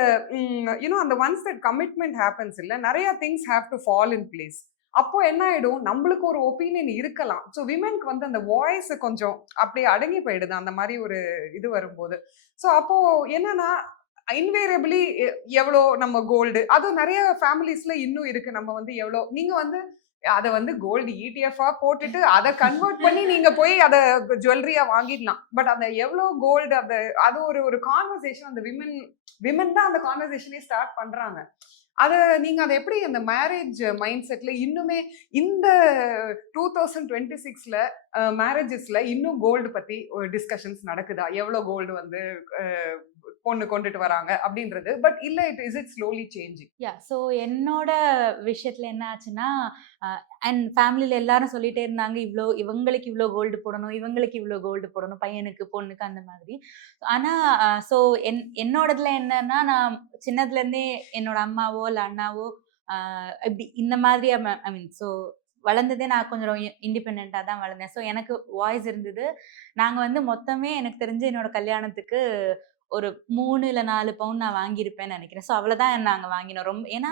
அந்த once that commitment happens இல்லை, நிறைய things have to fall in place. அப்போ என்ன ஆயிடும், நம்மளுக்கு ஒரு ஒப்பீனியன் இருக்கலாம். ஸோ விமென்க்கு வந்து அந்த வாய்ஸ் கொஞ்சம் அப்படியே அடங்கி போயிடுது அந்த மாதிரி ஒரு இது வரும்போது. ஸோ அப்போ என்னன்னா இன்வேரியபிளி எவ்வளோ நம்ம கோல்டு, அது நிறைய ஃபேமிலிஸ்ல இன்னும் இருக்கு. நம்ம வந்து எவ்வளோ, நீங்க வந்து அதை வந்து கோல்டு இடிஎஃப்ஆ போட்டுட்டு அதை கன்வெர்ட் பண்ணி நீங்க போய் அதை ஜுவல்லரியா வாங்கிடலாம். பட் அந்த எவ்வளோ கோல்டு, அது ஒரு கான்வர்சேஷன். அந்த விமன் தான் அந்த கான்வர்சேஷனே ஸ்டார்ட் பண்றாங்க. அதை நீங்க அதை எப்படி அந்த மேரேஜ் மைண்ட் செட்ல இன்னுமே இந்த 2026ல மேரேஜஸ்ல இன்னும் கோல்டு பத்தி டிஸ்கஷன்ஸ் நடக்குதா? எவ்வளவு கோல்டு வந்து பொண்ணு கொண்டுட்டு வராங்க அப்படின்றது. பட் இல்ல, is it slowly changing? So என்னோட விஷயத்துல என்ன ஆச்சுன்னா, அண்ட் ஃபேமிலியில எல்லாரும் சொல்லிட்டே இருந்தாங்க, இவங்களுக்கு இவ்வளோ கோல்டு போடணும், இவங்களுக்கு இவ்வளோ கோல்டு போடணும், பையனுக்கு பொண்ணுக்கு அந்த மாதிரி. ஆனா ஸோ என்னோடதுல என்னன்னா, நான் சின்னதுல இருந்தே என்னோட அம்மாவோ இல்லை அண்ணாவோ இப்படி இந்த மாதிரி ஐ மீன் ஸோ வளர்ந்ததே நான் கொஞ்சம் இண்டிபெண்ட்டாக தான் வளர்ந்தேன். ஸோ எனக்கு வாய்ஸ் இருந்தது. நாங்கள் வந்து மொத்தமே எனக்கு தெரிஞ்சு என்னோட கல்யாணத்துக்கு ஒரு 3 இல்ல 4 பவுன் நான் வாங்கியிருப்பேன்னு நினைக்கிறேன். ஸோ அவ்வளோதான் நாங்கள் வாங்கினோம். ரொம்ப ஏன்னா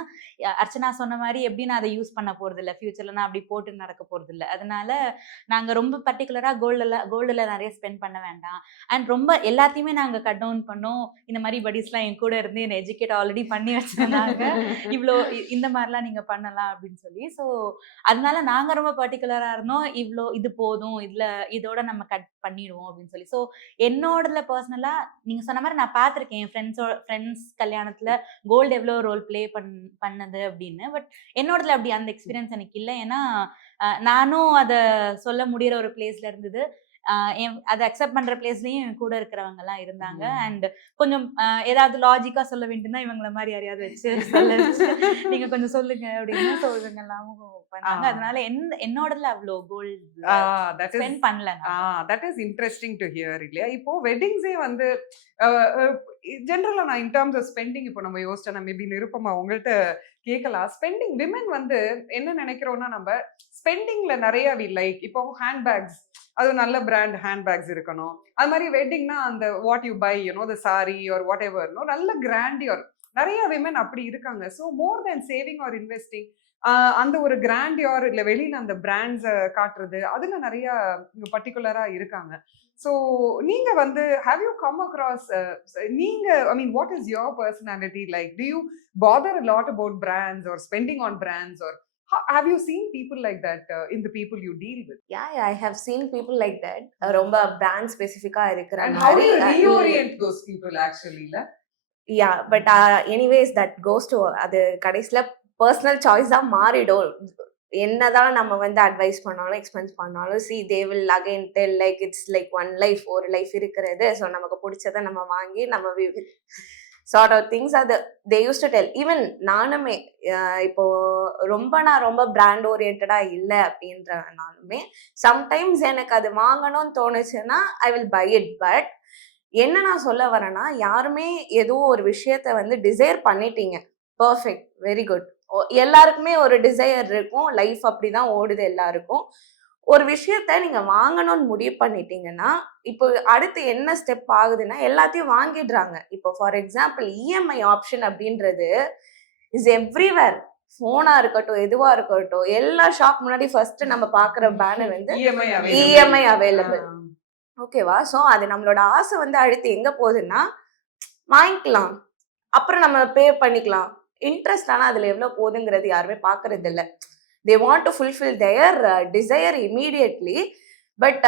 அர்ச்சனா சொன்ன மாதிரி எப்படி நான் அதை யூஸ் பண்ண போகிறது இல்லை, ஃபியூச்சரில் நான் அப்படி போட்டு நடக்க போகிறது இல்லை. அதனால நாங்கள் ரொம்ப பர்டிகுலராக கோல்டில் நிறைய ஸ்பெண்ட் பண்ண வேண்டாம். அண்ட் ரொம்ப எல்லாத்தையுமே நாங்கள் கட் டவுன் பண்ணோம். இந்த மாதிரி படிஸ்லாம் என் கூட இருந்து என்னை எஜுகேட் ஆல்ரெடி பண்ணி வச்சுருந்தாங்க. இவ்வளோ இந்த மாதிரிலாம் நீங்கள் பண்ணலாம் அப்படின்னு சொல்லி. ஸோ அதனால நாங்கள் ரொம்ப பர்டிகுலராக இருந்தோம். இது போதும், இதோட நம்ம கட் பண்ணிடுவோம் அப்படின்னு சொல்லி. ஸோ என்னோடதுல பர்சனலாக நீங்கள் சொன்ன மாதிரி நான் பார்த்துருக்கேன் என் ஃப்ரெண்ட்ஸ் கல்யாணத்துல கோல்டு எவ்வளோ ரோல் பிளே பண்ணது அப்படின்னு. பட் என்னோடதுல அப்படி அந்த எக்ஸ்பீரியன்ஸ் எனக்கு இல்லை. ஏன்னா நானும் அதை சொல்ல முடியற ஒரு பிளேஸ்ல இருந்தது. அதை அக்செப்ட் பண்ற பிளேஸ்லயும் என் கூட இருக்கிறவங்க எல்லாம் இருந்தாங்க. அண்ட் கொஞ்சம் ஏதாவது லாஜிக்கா சொல்ல வேண்டியதுன்னா இவங்கள மாதிரி யாரையாவது வச்சு சொல்ல வச்சு நீங்க கொஞ்சம் சொல்லுங்க அப்படின்னு சொல்லுங்க எல்லாமும் பண்ணாங்க. அதனால என்னோடதுல அவ்வளோ கோல்டு ஸ்பெண்ட் பண்ணல. That is interesting to hear இல்லையா? இப்போ வெட்டிங்ஸே வந்து ஜென்ரலா நான் இன் டர்ம்ஸ் ஆஃப் ஸ்பெண்டிங் இப்போ நம்ம யோசிச்சா மேபி நிருப்பமா உங்கள்கிட்ட கேட்கலாம். ஸ்பெண்டிங் விமன் வந்து என்ன நினைக்கிறோம்னா, நம்ம ஸ்பெண்டிங்ல நிறைய லைக் இப்போ ஹேண்ட்பேக்ஸ், அது நல்ல பிராண்ட் ஹேண்ட்பேக்ஸ் இருக்கணும். அது மாதிரி வெட்டிங்னா அந்த what you buy the sari or whatever நல்ல கிராண்டியர், நிறைய விமன் அப்படி இருக்காங்க. So more than saving or investing, அந்த ஒரு கிராண்டியர் இல்லை வெளியில அந்த பிராண்ட்ஸை காட்டுறது, அதுல நிறைய பர்டிகுலரா இருக்காங்க. ஸோ நீங்க வந்து have you come across நீங்க I mean what is your personality like? Do you bother a lot about brands or spending on brands, or have you seen people like that in the people you deal with? Yeah, I have seen people like that. ரொம்ப brand specific-ஆ இருக்கிற And how do மாதிரி. you reorient those people actually? Yeah, but anyways that goes to அது கடைசில personal சாய்ஸா மாறிடும். என்னதான் நம்ம வந்து advice பண்ணாலும் எக்ஸ்பென்ஸ் பண்ணாலும் see they will again tell like it's like one life, ஒரு லைஃப் இருக்கிறது. ஸோ நமக்கு பிடிச்சதை நம்ம வாங்கி நம்ம sort of things அது they used to tell. Even நானுமே இப்போ நான் ரொம்ப பிராண்ட் ஓரியன்டா இல்லை அப்படின்றனாலுமே சம்டைம்ஸ் எனக்கு அது வாங்கணும்னு தோணுச்சுன்னா I will buy it. But என்ன நான் சொல்ல வரேன்னா, யாருமே ஏதோ ஒரு விஷயத்த வந்து டிசைர் பண்ணிட்டீங்க, பர்ஃபெக்ட், வெரி குட். எல்லாருக்குமே ஒரு டிசையர் இருக்கும், லைஃப் அப்படிதான் ஓடுது எல்லாருக்கும். ஒரு விஷயத்த நீங்க வாங்கணும்னு முடிவு பண்ணிட்டீங்கன்னா இப்போ அடுத்து என்ன ஸ்டெப் ஆகுதுன்னா எல்லாத்தையும் வாங்கிடுறாங்க. இப்போ ஃபார் எக்ஸாம்பிள் இஎம்ஐ ஆப்ஷன் அப்படின்றது இஸ் எவ்ரிவேர். ஃபோனா இருக்கட்டும், எதுவா இருக்கட்டும், எல்லா ஷாப் முன்னாடி ஃபர்ஸ்ட் நம்ம பாக்குற பேனர் வந்து இஎம்ஐ அவைலபிள். ஓகேவா? ஸோ அது நம்மளோட ஆசை வந்து அடுத்து எங்க போகுதுன்னா, வாங்கிக்கலாம், அப்புறம் நம்ம பே பண்ணிக்கலாம். இன்ட்ரெஸ்ட் ஆனால் அதில் எவ்வளோ போகுதுங்கிறது யாருமே பார்க்கறது இல்லை. They want to fulfil their desire immediately. But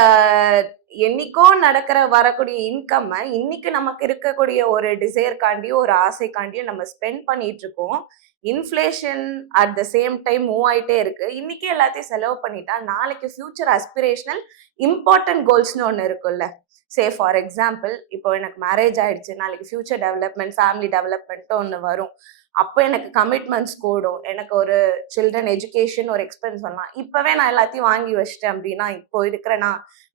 என்னைக்கோ நடக்கிற வரக்கூடிய இன்கம் இன்னைக்கு நமக்கு இருக்கக்கூடிய ஒரு டிசைர்காண்டியோ ஒரு ஆசைக்காண்டியோ நம்ம ஸ்பெண்ட் பண்ணிட்டு இருக்கோம். Inflation at the same time move ஆயிட்டே இருக்கு. இன்னைக்கு எல்லாத்தையும் செலவு பண்ணிட்டா நாளைக்கு ஃபியூச்சர் அஸ்பிரேஷனல் இம்பார்ட்டன்ட் கோல்ஸ்னு ஒன்று இருக்குல்ல. சே ஃபார் எக்ஸாம்பிள், இப்போ எனக்கு மேரேஜ் ஆயிடுச்சு, நாளைக்கு ஃபியூச்சர் டெவலப்மெண்ட் ஃபேமிலி டெவலப்மெண்ட்டு ஒன்று வரும். அப்போ எனக்கு கமிட்மெண்ட்ஸ் கூடும், எனக்கு ஒரு சில்ட்ரன் எஜுகேஷன் ஒரு எக்ஸ்பென்ஸ் வரலாம். இப்போவே நான் எல்லாத்தையும் வாங்கி வச்சிட்டேன் அப்படின்னா, இப்போ இருக்கிற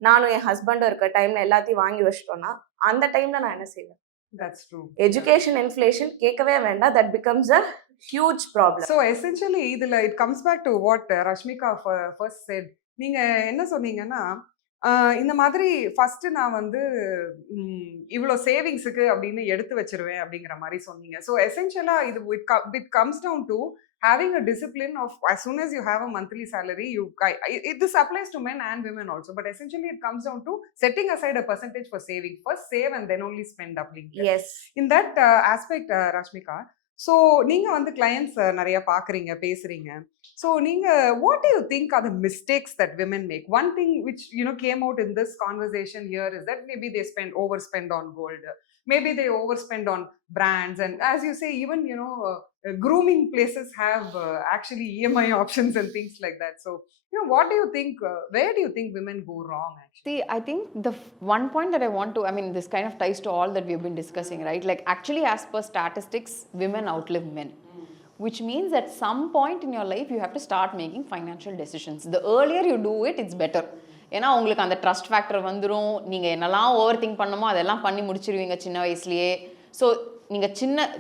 நானும் என் ஹஸ்பண்டும் இருக்க டைம்ல எல்லாத்தையும் வாங்கி வச்சிட்டோம்னா அந்த டைம்ல நான் என்ன செய்வேன்? That's true. எஜுகேஷன் இன்ஃப்ளேஷன் கேட்கவே வேண்டாம். That becomes a huge problem. So essentially இதுல it comes back to what Rashmika first said. நீங்க என்ன சொன்னீங்கன்னா இந்த மாதிரி ஃபர்ஸ்ட் நான் வந்து இவ்வளோ சேவிங்ஸுக்கு அப்படின்னு எடுத்து வச்சிருவேன் அப்படிங்கிற மாதிரி சொன்னீங்க. ஸோ எசென்ஷியலா இது it comes down to having a discipline of as soon as you have a monthly salary, this applies to men and women also, but essentially it comes down to setting aside a percentage for saving. First save and then only spend அப்படிங்க. Yes. In that aspect, Rashmika, so நீங்கள் வந்து clients நிறைய பார்க்குறீங்க, பேசுகிறீங்க. So நீங்கள் what do you think are the mistakes that women make? One thing which came out in this conversation here is that maybe they overspend on gold, maybe they overspend on brands, and as you say, even grooming places have actually EMI options and things like that. So what do you think, where do you think women go wrong actually? See, I think the one point that I want to, I mean, this kind of ties to all that we have been discussing, right? Like actually as per statistics, women outlive men. Which means at some point in your life, you have to start making financial decisions. The earlier you do it, it's better. ஏன்னா உங்களுக்கு அந்த trust factor வந்துடும். நீங்கள் என்னெல்லாம் over think பண்ணணுமோ அதெல்லாம் பண்ணி முடிச்சிருவீங்க சின்ன வயசுலேயே. ஸோ நீங்கள்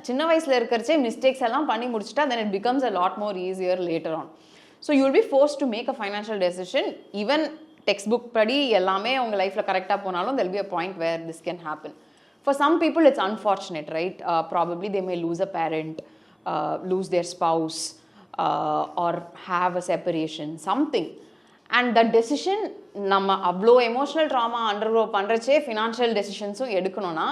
சின்ன வயசில் இருக்கிறச்சே மிஸ்டேக்ஸ் எல்லாம் பண்ணி முடிச்சுட்டா then it becomes a lot more easier later on. So you will be forced to make a financial decision. Even textbook படி எல்லாமே உங்கள் லைஃப்பில் கரெக்டாக போனாலும் there will be a point where this can happen. For some people it's unfortunate, right? Probably they may lose a parent, lose their spouse, or have a separation, something. And that decision நம்ம அவ்வளோ emotional drama undergo பண்ணுறச்சே financial டெசிஷன்ஸும் எடுக்கணும்னா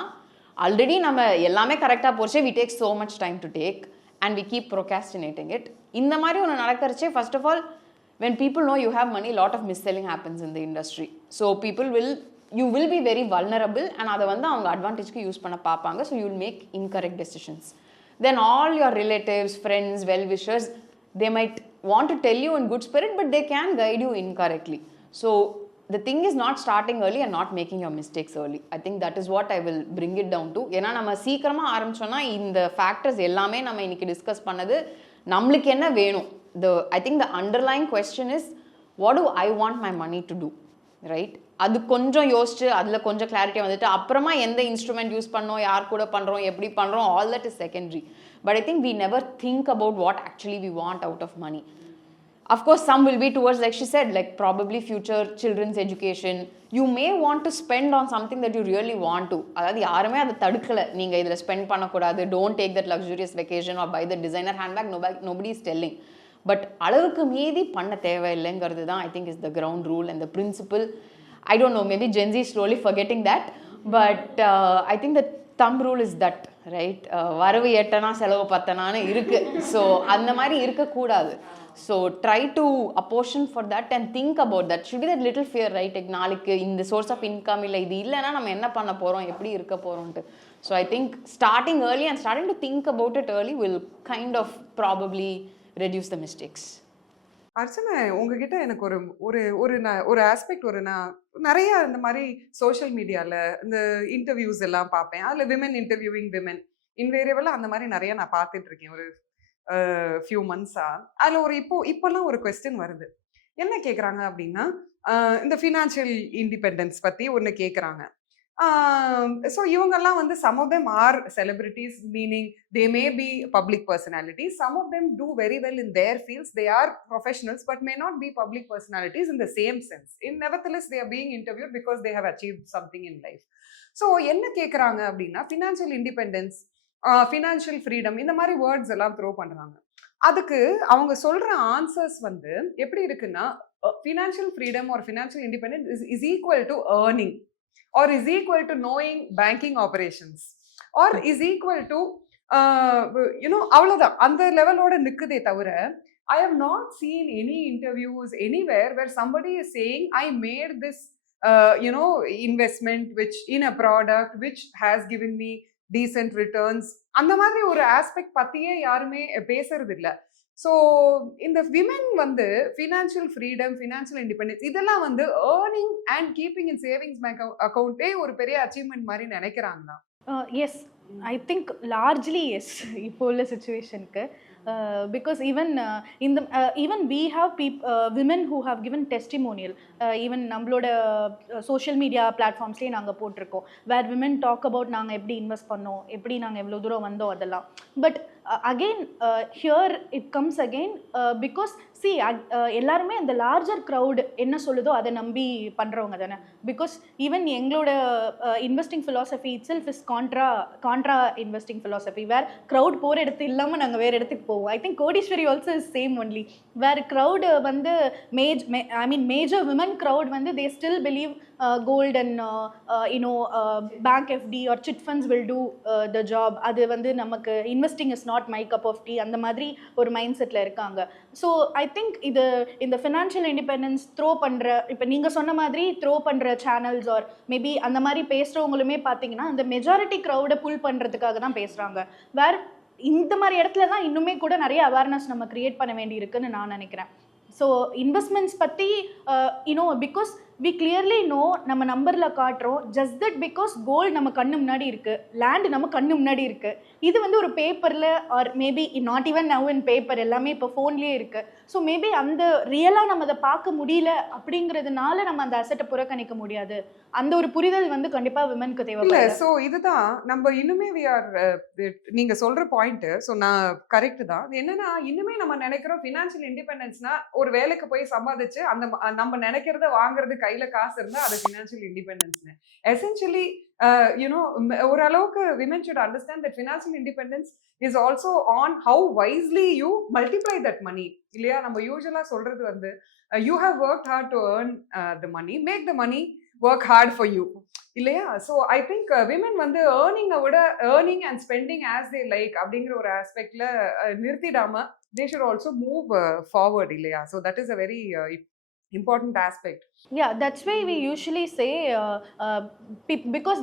already நம்ம எல்லாமே கரெக்டாக போச்சே we take so much time to take and we keep procrastinating it. இந்த மாதிரி ஒன்று நடக்கிறச்சே first of all, when people know you have money, lot of mis-selling happens in the industry. So you will be very vulnerable and அதை வந்து அவங்க அட்வான்டேஜ்க்கு use பண்ண பார்ப்பாங்க. So you will make incorrect decisions. Then all your relatives, friends, well-wishers, they might want to tell you in good spirit, but they can guide you incorrectly. So the thing is not starting early and not making your mistakes early. I think that is what I will bring it down to. ஏன்னா நம்ம சீக்கிரமாக ஆரம்பிச்சோன்னா இந்த factors எல்லாமே நம்ம இன்னைக்கு discuss பண்ணது நம்மளுக்கு என்ன வேணும். I think the underlying question is, what do I want my money to do, right? அது கொஞ்சம் யோசிச்சு அதில் கொஞ்சம் கிளாரிட்டி வந்துட்டு அப்புறமா எந்த இன்ஸ்ட்ருமெண்ட் யூஸ் பண்ணோம், யார் கூட பண்ணுறோம், எப்படி பண்ணுறோம், all that is secondary. But I think we never think about what actually we want out of money. Of course, some will be towards, like she said, like probably future children's education. You may want to spend on something that you really want to. அதாவது யாருமே அதை தடுக்கலை, நீங்கள் இதில் spend பண்ணக்கூடாது, don't take that luxurious vacation or buy the designer handbag, nobody is telling. But அளவுக்கு மீறி பண்ண தேவையில்லைங்கிறது தான் I think is the ground rule and the principle. I don't know, maybe Gen Z is slowly forgetting that, but I think the thumb rule is that, right? வரவு எட்டனா செலவு பத்தனான்னு இருக்கு. So அந்த மாதிரி இருக்கக்கூடாது. So try to apportion for that and think about that. Should be that little fear, right? நாளைக்கு இந்த source of income இல்லை, இது இல்லைன்னா நம்ம என்ன பண்ண போகிறோம், எப்படி இருக்க போகிறோன்ட்டு. So I think starting early and starting to think about it early will kind of probably reduce the mistakes. Archana, உங்ககிட்ட எனக்கு ஒரு ஆஸ்பெக்ட், நான் நிறைய இந்த மாதிரி சோஷியல் மீடியாவில் இந்த இன்டர்வியூஸ் எல்லாம் பார்ப்பேன். அதில் விமன் இன்டர்வியூவிங் விமன் இன்வேரியபிளாக அந்த மாதிரி நிறைய நான் பார்த்துட்டு இருக்கேன் ஒரு ஃபியூ மந்த்ஸாக. அதில் இப்போல்லாம் ஒரு கொஸ்டின் வருது. என்ன கேட்குறாங்க அப்படின்னா, இந்த ஃபினான்ஷியல் இண்டிபெண்டன்ஸ் பற்றி ஒன்று கேட்குறாங்க. So இவங்கெல்லாம் வந்து some of them are celebrities, meaning they may be public personalities. Some of them do very well in their fields. They are professionals but may not be public personalities in the same sense. Nevertheless, they are being interviewed because they have achieved something in life. So என்ன கேட்குறாங்க அப்படின்னா, financial independence, financial freedom, இந்த மாதிரி words எல்லாம் throw பண்ணுறாங்க. அதுக்கு அவங்க சொல்கிற ஆன்சர்ஸ் வந்து எப்படி இருக்குன்னா, financial freedom or financial independence is equal to earning, or is equal to knowing banking operations, or is equal to அவ்வளோதான் அந்த லெவலோட நிற்குதே தவிர I have not seen any interviews anywhere where somebody is saying I made this investment which in a product which has given me decent returns. அந்த மாதிரி ஒரு aspect பத்தியே யாருமே பேசுறது இல்ல. ஸோ இந்த விமென் வந்து ஃபினான்ஷியல் ஃப்ரீடம், ஃபினான்ஷியல் இண்டிபெண்டன்ஸ் இதெல்லாம் வந்து earning and keeping in savings bank அக்கௌண்ட்டே ஒரு பெரிய அச்சீவ்மெண்ட் மாதிரி நினைக்கிறாங்களா? Yes, I think largely yes. இப்போ உள்ள சுச்சுவேஷனுக்கு because even we have women who have given testimonial, even நம்மளோட social media platformsலயே நாங்க போட்டிருக்கோம், where women talk about நாங்க எப்படி இன்வெஸ்ட் பண்ணோம், எப்படி நாங்க எவ்வளவு தூரம் வந்தோம் அதெல்லாம். But again here it comes again because see எல்லாருமே அந்த லார்ஜர் க்ரௌட் என்ன சொல்லுதோ அதை நம்பி பண்றவங்க தானே. பிகாஸ் ஈவன் எங்களோட investing philosophy itself is contra investing philosophy, where crowd போகிற இடத்து இல்லாமல் நாங்கள் வேறு இடத்துக்கு போவோம். I think Kodeeswari also is same only, where crowd வந்து மேஜர் விமன் க்ரௌட் வந்து they still believe gold and bank FD or chit funds will do the job. அது வந்து நமக்கு investing is not my cup of tea அந்த மாதிரி ஒரு mind settle இருக்காங்க. So I think இது இந்த ஃபினான்ஷியல் இண்டிபெண்டன்ஸ் த்ரோ பண்ணுற, இப்போ நீங்கள் சொன்ன மாதிரி த்ரோ பண்ணுற சேனல்ஸ் ஆர் மேபி அந்த மாதிரி பேசுகிறவங்களுமே பார்த்தீங்கன்னா அந்த மெஜாரிட்டி க்ரௌடை புல் பண்ணுறதுக்காக தான் பேசுகிறாங்க. வேர் இந்த மாதிரி இடத்துல தான் இன்னுமே கூட நிறைய அவேர்னஸ் நம்ம க்ரியேட் பண்ண வேண்டி இருக்குன்னு நான் நினைக்கிறேன். ஸோ இன்வெஸ்ட்மெண்ட்ஸ் பற்றி பிகாஸ் we clearly know நம்ம நம்பரில் காட்டுறோம், ஜஸ்ட் தட் பிகாஸ் கோல்டு நம்ம கண்ணு முன்னாடி இருக்குது, லேண்டு நம்ம கண்ணு முன்னாடி இருக்குது. இது வந்து ஒரு பேப்பரில் or maybe not even now in paper, எல்லாமே இப்போ ஃபோன்லேயே இருக்குது. ஸோ மேபி அந்த ரியலாக நம்ம அதை பார்க்க முடியல அப்படிங்கிறதுனால நம்ம அந்த அசட்டை புறக்கணிக்க முடியாது. அந்த ஒரு புரிதல் வந்து கண்டிப்பாக விமனுக்கு தேவையில்லை. ஸோ இதுதான் நம்ம இன்னுமே நீங்கள் சொல்கிற பாயிண்ட்டு. ஸோ நான் கரெக்டு தான். என்னன்னா இன்னுமே நம்ம நினைக்கிறோம் ஃபினான்ஷியல் இண்டிபெண்டன்ஸ்னா ஒரு வேலைக்கு போய் சம்பாதிச்சு அந்த நம்ம நினைக்கிறத வாங்குறது கையில காசு இருந்தா அது ஃபினான்ஷியல் இண்டிபெண்டன்ஸ். எசென்ஷியலி ஓரளவுக்கு women should understand that financial independence is also on how wisely you multiply that money. இல்லையா? நம்ம யூசுவலா சொல்றது வந்து you have worked hard to earn the money, make the money work hard for you. இல்லையா? So I think women வந்து earning and spending as they like அப்படிங்கிற ஒரு ஆஸ்பெக்ட்ல நிறுத்திடாம they should also move forward. இல்லையா? So that is a very important aspect. Yeah, that's why we usually say because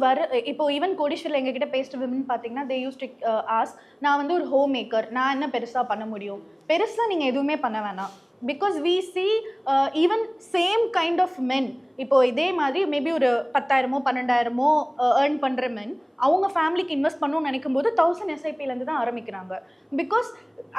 இப்போ even கோடீஸ்வரில் எங்ககிட்ட பேசிட்டு women பார்த்தீங்கன்னா they used to ask, நான் வந்து ஒரு ஹோம் மேக்கர், நான் என்ன பெருசாக பண்ண முடியும்? பெருசாக நீங்கள் எதுவுமே பண்ண வேணாம். Because we see even same kind of men, இப்போ இதே மாதிரி மேபி ஒரு 10,000 12,000 ஏர்ன் பண்ணுற மென் அவங்க ஃபேமிலிக்கு இன்வெஸ்ட் பண்ணணும்னு நினைக்கும் போது 1000 SIPலேருந்து தான் ஆரம்பிக்கிறாங்க. பிகாஸ்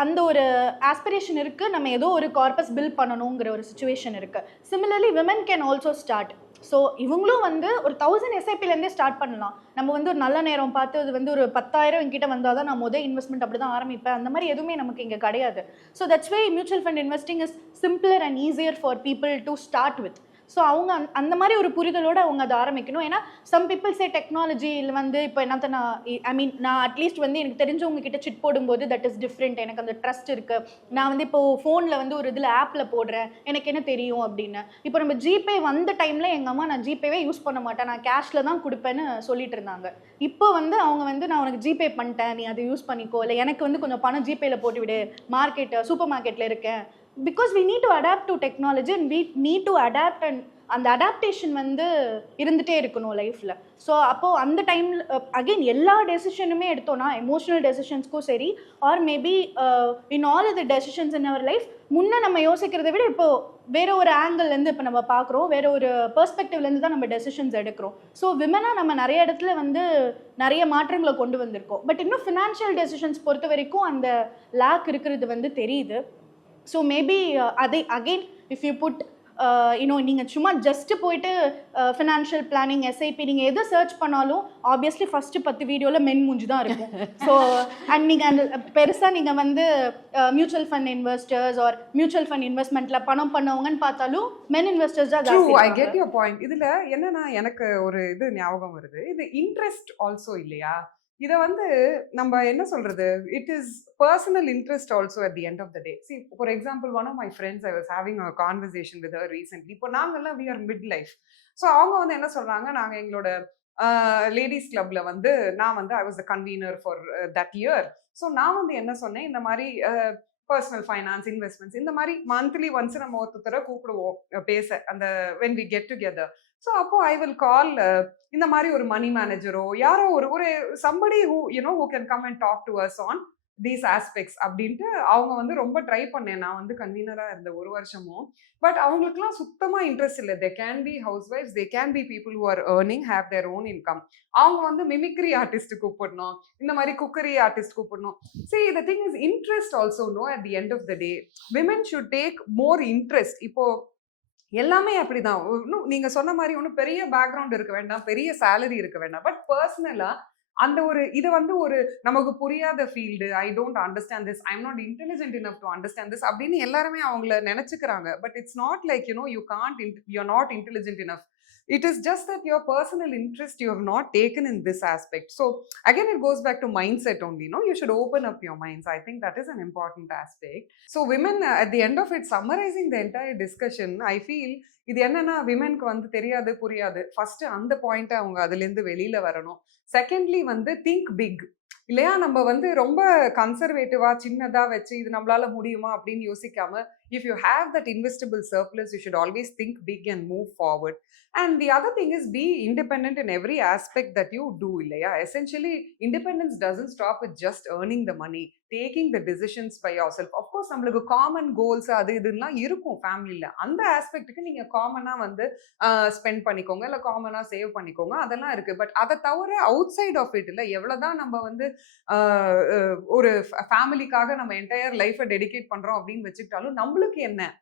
அந்த ஒரு ஆஸ்பிரேஷன் இருக்குது, நம்ம ஏதோ ஒரு கார்பஸ் பில்ட் பண்ணணுங்கிற ஒரு சுச்சுவேஷன் இருக்குது. Similarly women can also start. So இவங்களும் வந்து ஒரு 1000 SIPலேருந்தே ஸ்டார்ட் பண்ணலாம். நம்ம வந்து ஒரு நல்ல நேரம் பார்த்து அது வந்து ஒரு 10,000 என்கிட்ட வந்தால் தான் நான் முதல் இன்வெஸ்ட்மெண்ட் அப்படி தான் ஆரம்பிப்பேன். அந்த மாதிரி எதுவுமே நமக்கு இங்கே கிடையாது. So that's why mutual fund investing is simpler and easier for people to start with. So அவங்க அந்த மாதிரி ஒரு புரிதலோடு அவங்க அதை ஆரம்பிக்கணும். ஏன்னா சம் பீப்புள் சே டெக்னாலஜியில் வந்து இப்போ என்னத்த நான் அட்லீஸ்ட் வந்து எனக்கு தெரிஞ்சவங்க கிட்ட சிட் போடும்போது தட் இஸ் டிஃப்ரெண்ட், எனக்கு அந்த ட்ரஸ்ட் இருக்குது. நான் வந்து இப்போது ஃபோனில் வந்து ஒரு இதில் ஆப்பில் போடுறேன், எனக்கு என்ன தெரியும் அப்படின்னு. இப்போ நம்ம ஜிபே வந்த டைமில் எங்கள் அம்மா நான் ஜிபேவே யூஸ் பண்ண மாட்டேன், நான் கேஷில் தான் கொடுப்பேன்னு சொல்லிட்டு இருந்தாங்க. இப்போ வந்து அவங்க வந்து நான் உனக்கு ஜிபே பண்ணிட்டேன், நீ அதை யூஸ் பண்ணிக்கோ, இல்லை எனக்கு வந்து கொஞ்சம் பணம் ஜிபேயில் போட்டுவிடு, சூப்பர் மார்க்கெட்டில் இருக்கேன். Because we need to adapt to technology and we need to adapt, and அந்த அடாப்டேஷன் வந்து இருந்துகிட்டே இருக்கணும் லைஃப்பில். ஸோ அப்போது அந்த டைமில் அகெயின் எல்லா டெசிஷனுமே எடுத்தோன்னா எமோஷனல் டெசிஷன்ஸ்க்கும் சரி or maybe in all the decisions in our life முன்னே நம்ம யோசிக்கிறத விட இப்போது வேறு ஒரு ஆங்கிள்லேருந்து இப்போ நம்ம பார்க்குறோம், வேறு ஒரு பெர்ஸ்பெக்டிவ்லேருந்து தான் நம்ம டெசிஷன்ஸ் எடுக்கிறோம். ஸோ விமனாக நம்ம நிறைய இடத்துல வந்து நிறைய மாற்றங்களை கொண்டு வந்திருக்கோம். பட் இன்னும் ஃபினான்ஷியல் டெசிஷன்ஸ் பொறுத்த வரைக்கும் அந்த லேக் இருக்கிறது வந்து தெரியுது. ஸோ மேபி அதை அகெயின் இஃப் யூ புட் நீங்கள் சும்மா ஜஸ்ட்டு போயிட்டு ஃபினான்ஷியல் பிளானிங் SIP நீங்கள் எதை சர்ச் பண்ணாலும் ஆப்வியஸ்லி ஃபஸ்ட்டு 10 வீடியோவில் மென் மூஞ்சி தான் இருக்கும். ஸோ அண்ட் நீங்கள் அந்த பெருசாக நீங்கள் வந்து mutual fund investors or mutual fund இன்வெஸ்ட்மெண்ட்டில் பணம் பண்ணவங்கன்னு பார்த்தாலும் மென் இன்வெஸ்டர்ஸ் தான். I get your point. இதில் என்னன்னா எனக்கு ஒரு இது ஞாபகம் வருது, இது இன்ட்ரெஸ்ட் ஆல்சோ இல்லையா? இதை வந்து நம்ம என்ன சொல்றது, it is personal interest also at the end of the day. See for example one of my friends, I was having a conversation with her recently. இப்போ நாங்கள்லாம் we are midlife. So அவங்க வந்து என்ன சொல்றாங்க, நாங்கள் எங்களோட ladies கிளப்ல வந்து நான் வந்து I was the convener for that year. So நான் வந்து என்ன சொன்னேன், இந்த மாதிரி பர்சனல் ஃபைனான்ஸ், இன்வெஸ்ட்மெண்ட்ஸ் இந்த மாதிரி மந்த்லி ஒன்ஸ் நம்ம ஒருத்தர கூப்பிடுவோம் பேச, அந்த when we get together. So அப்போ ஐ வில் கால் இந்த மாதிரி ஒரு மணி மேனேஜரோ யாரோ ஒரு somebody who who can come and talk to us on these aspects அப்படின்ட்டு அவங்க வந்து ரொம்ப ட்ரை பண்ணேன். நான் வந்து கன்வீனராக இருந்த ஒரு வருஷமும். பட் அவங்களுக்குலாம் சுத்தமாக இன்ட்ரெஸ்ட் இல்லை. தே கேன் பி ஹவுஸ் ஒய்ஃப்ஸ், they can be people who are earning, have their own income. அவங்க வந்து மிமிக்ரி ஆர்டிஸ்ட் கூப்பிடணும், இந்த மாதிரி குக்கரி ஆர்டிஸ்ட் கூப்பிடணும். See, the thing is interest also, no, at the end of the day women should take more interest. இப்போ எல்லாமே அப்படிதான். நீங்க சொன்ன மாதிரி ஒன்றும் பெரிய பேக்ரவுண்ட் இருக்க வேண்டாம், பெரிய சேலரி இருக்க வேண்டாம். பட் பர்சனலா அந்த இது வந்து ஒரு நமக்கு புரியாத field, I don't understand this, I am not intelligent enough to understand this அப்படின்னு எல்லாருமே அவங்கள நினைச்சுக்கிறாங்க. But it's not like you can't, you are not intelligent enough. It is just that your personal interest you have not taken in this aspect. So again, it goes back to mindset only. You should open up your minds. I think that is an important aspect. So women, at the end of it, summarizing the entire discussion, I feel இது என்னன்னா விமென்க்கு வந்து தெரியாது புரியாது. First அந்த பாயிண்ட்டை அவங்க அதுலேருந்து வெளியில வரணும். செகண்ட்லி வந்து திங்க் பிக் இல்லையா? நம்ம வந்து ரொம்ப கன்சர்வேட்டிவா சின்னதா வச்சு இது நம்மளால முடியுமா அப்படின்னு யோசிக்காம, if you have that investable surplus, you should always think big and move forward. And the other thing is be independent in every aspect that you do, இல்லையா? Essentially, independence doesn't stop with just earning the money, taking the decisions by yourself. Of course, நம்மளுக்கு common goals அது இதுலாம் இருக்கும் ஃபேமிலியில். அந்த ஆஸ்பெக்ட்டுக்கு நீங்கள் காமனாக வந்து ஸ்பெண்ட் பண்ணிக்கோங்க, இல்லை காமனாக சேவ் பண்ணிக்கோங்க, அதெல்லாம் இருக்குது. பட் அதை தவிர அவுட் சைட் ஆஃப் இட் இல்லை, எவ்வளோதான் நம்ம வந்து ஒரு ஃபேமிலிக்காக நம்ம என்டையர் லைஃப்பை டெடிகேட் பண்ணுறோம் அப்படின்னு வச்சுக்கிட்டாலும் நம்மளுக்கு என்ன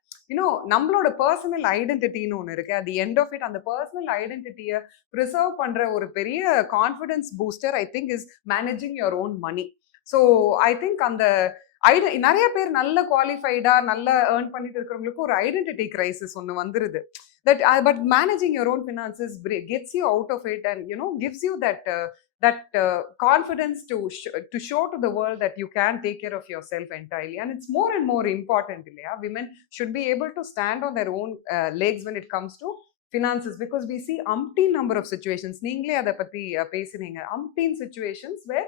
நம்மளோட பர்சனல் ஐடென்டிட்டின்னு ஒன்று இருக்கு. At the end of it அந்த பர்சனல் ஐடென்டிட்டியை ப்ரிசர்வ் பண்ற ஒரு பெரிய confidence booster I think is managing your own money. So I think அந்த நிறைய பேர் நல்ல குவாலிஃபைடா நல்லா ஏர்ன் பண்ணிட்டு இருக்கிறவங்களுக்கு ஒரு ஐடென்டிட்டி கிரைசிஸ் ஒன்று வந்துருது. But managing your own finances gets you out of it and gives you that confidence to show to the world that you can take care of yourself entirely. And it's more and more important, இல்லையா? Women should be able to stand on their own legs when it comes to finances, because we see umpteen number of situations. நீங்களே அதை பத்தி பேசுனீங்க. umpteen situations where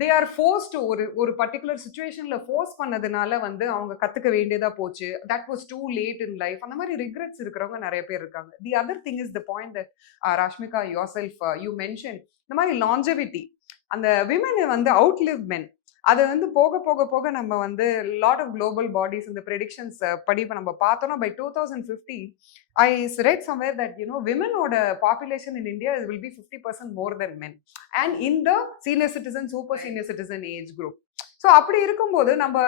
they are forced to ஒரு particular சுச்சுவேஷன்ல force பண்ணதுனால வந்து அவங்க கத்துக்க வேண்டியதா போச்சு. That was too late in life. அந்த மாதிரி ரிக்ரெட்ஸ் இருக்கிறவங்க நிறைய பேர் இருக்காங்க. The other thing is the point that Rashmika your self you mention, இந்த மாதிரி லாஞ்சவிட்டி, அந்த விமன் வந்து அவுட்லிவ் மென். அது வந்து போக போக போக நம்ம வந்து லாட் ஆஃப் குளோபல் பாடிஸ் இந்த ப்ரெடிக்ஷன்ஸ் படி நம்ம பார்த்தோம்னா by 2050 I read somewhere that womenோட population in India will be 50% more than men, and in the senior citizen, super senior citizen age group. So அப்படி இருக்கும்போது நம்ம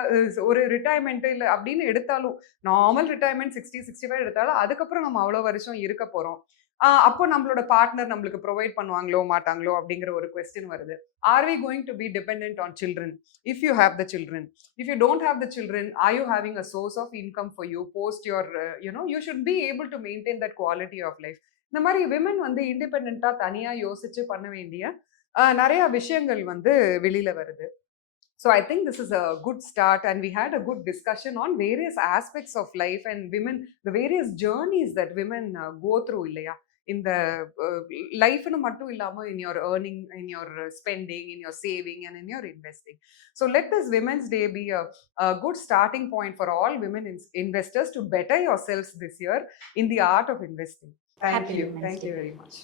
ஒரு ரிட்டையர்மெண்ட் இல்லை அப்படின்னு எடுத்தாலும், நார்மல் ரிட்டையர்மெண்ட் 60-65 எடுத்தாலும் அதுக்கப்புறம் நம்ம அவ்வளோ வருஷம் இருக்க போகிறோம். அப்போ நம்மளோட பார்ட்னர் நம்மளுக்கு ப்ரொவைட் பண்ணுவாங்களோ மாட்டாங்களோ அப்படிங்கிற ஒரு கொஸ்டின் வருது. Are we going to be depend on children if you have the children? If you don't have the children, are you having a source of income for you post your you should be able to maintain that quality of life. இந்த மாதிரி women வந்து இண்டிபெண்ட்டாக தனியாக யோசிச்சு பண்ண வேண்டிய நிறைய விஷயங்கள் வந்து வெளியில வருது. So I think this is a good start, and we had a good discussion on various aspects of life and women, the various journeys that women go through, இல்லையா? In the life-னு மட்டும் இல்லாம in your earning, in your spending, in your saving and in your investing. So let this Women's Day be a good starting point for all women investors to better yourselves this year in the art of investing. Thank Happy you. Women's Thank Day. you very much.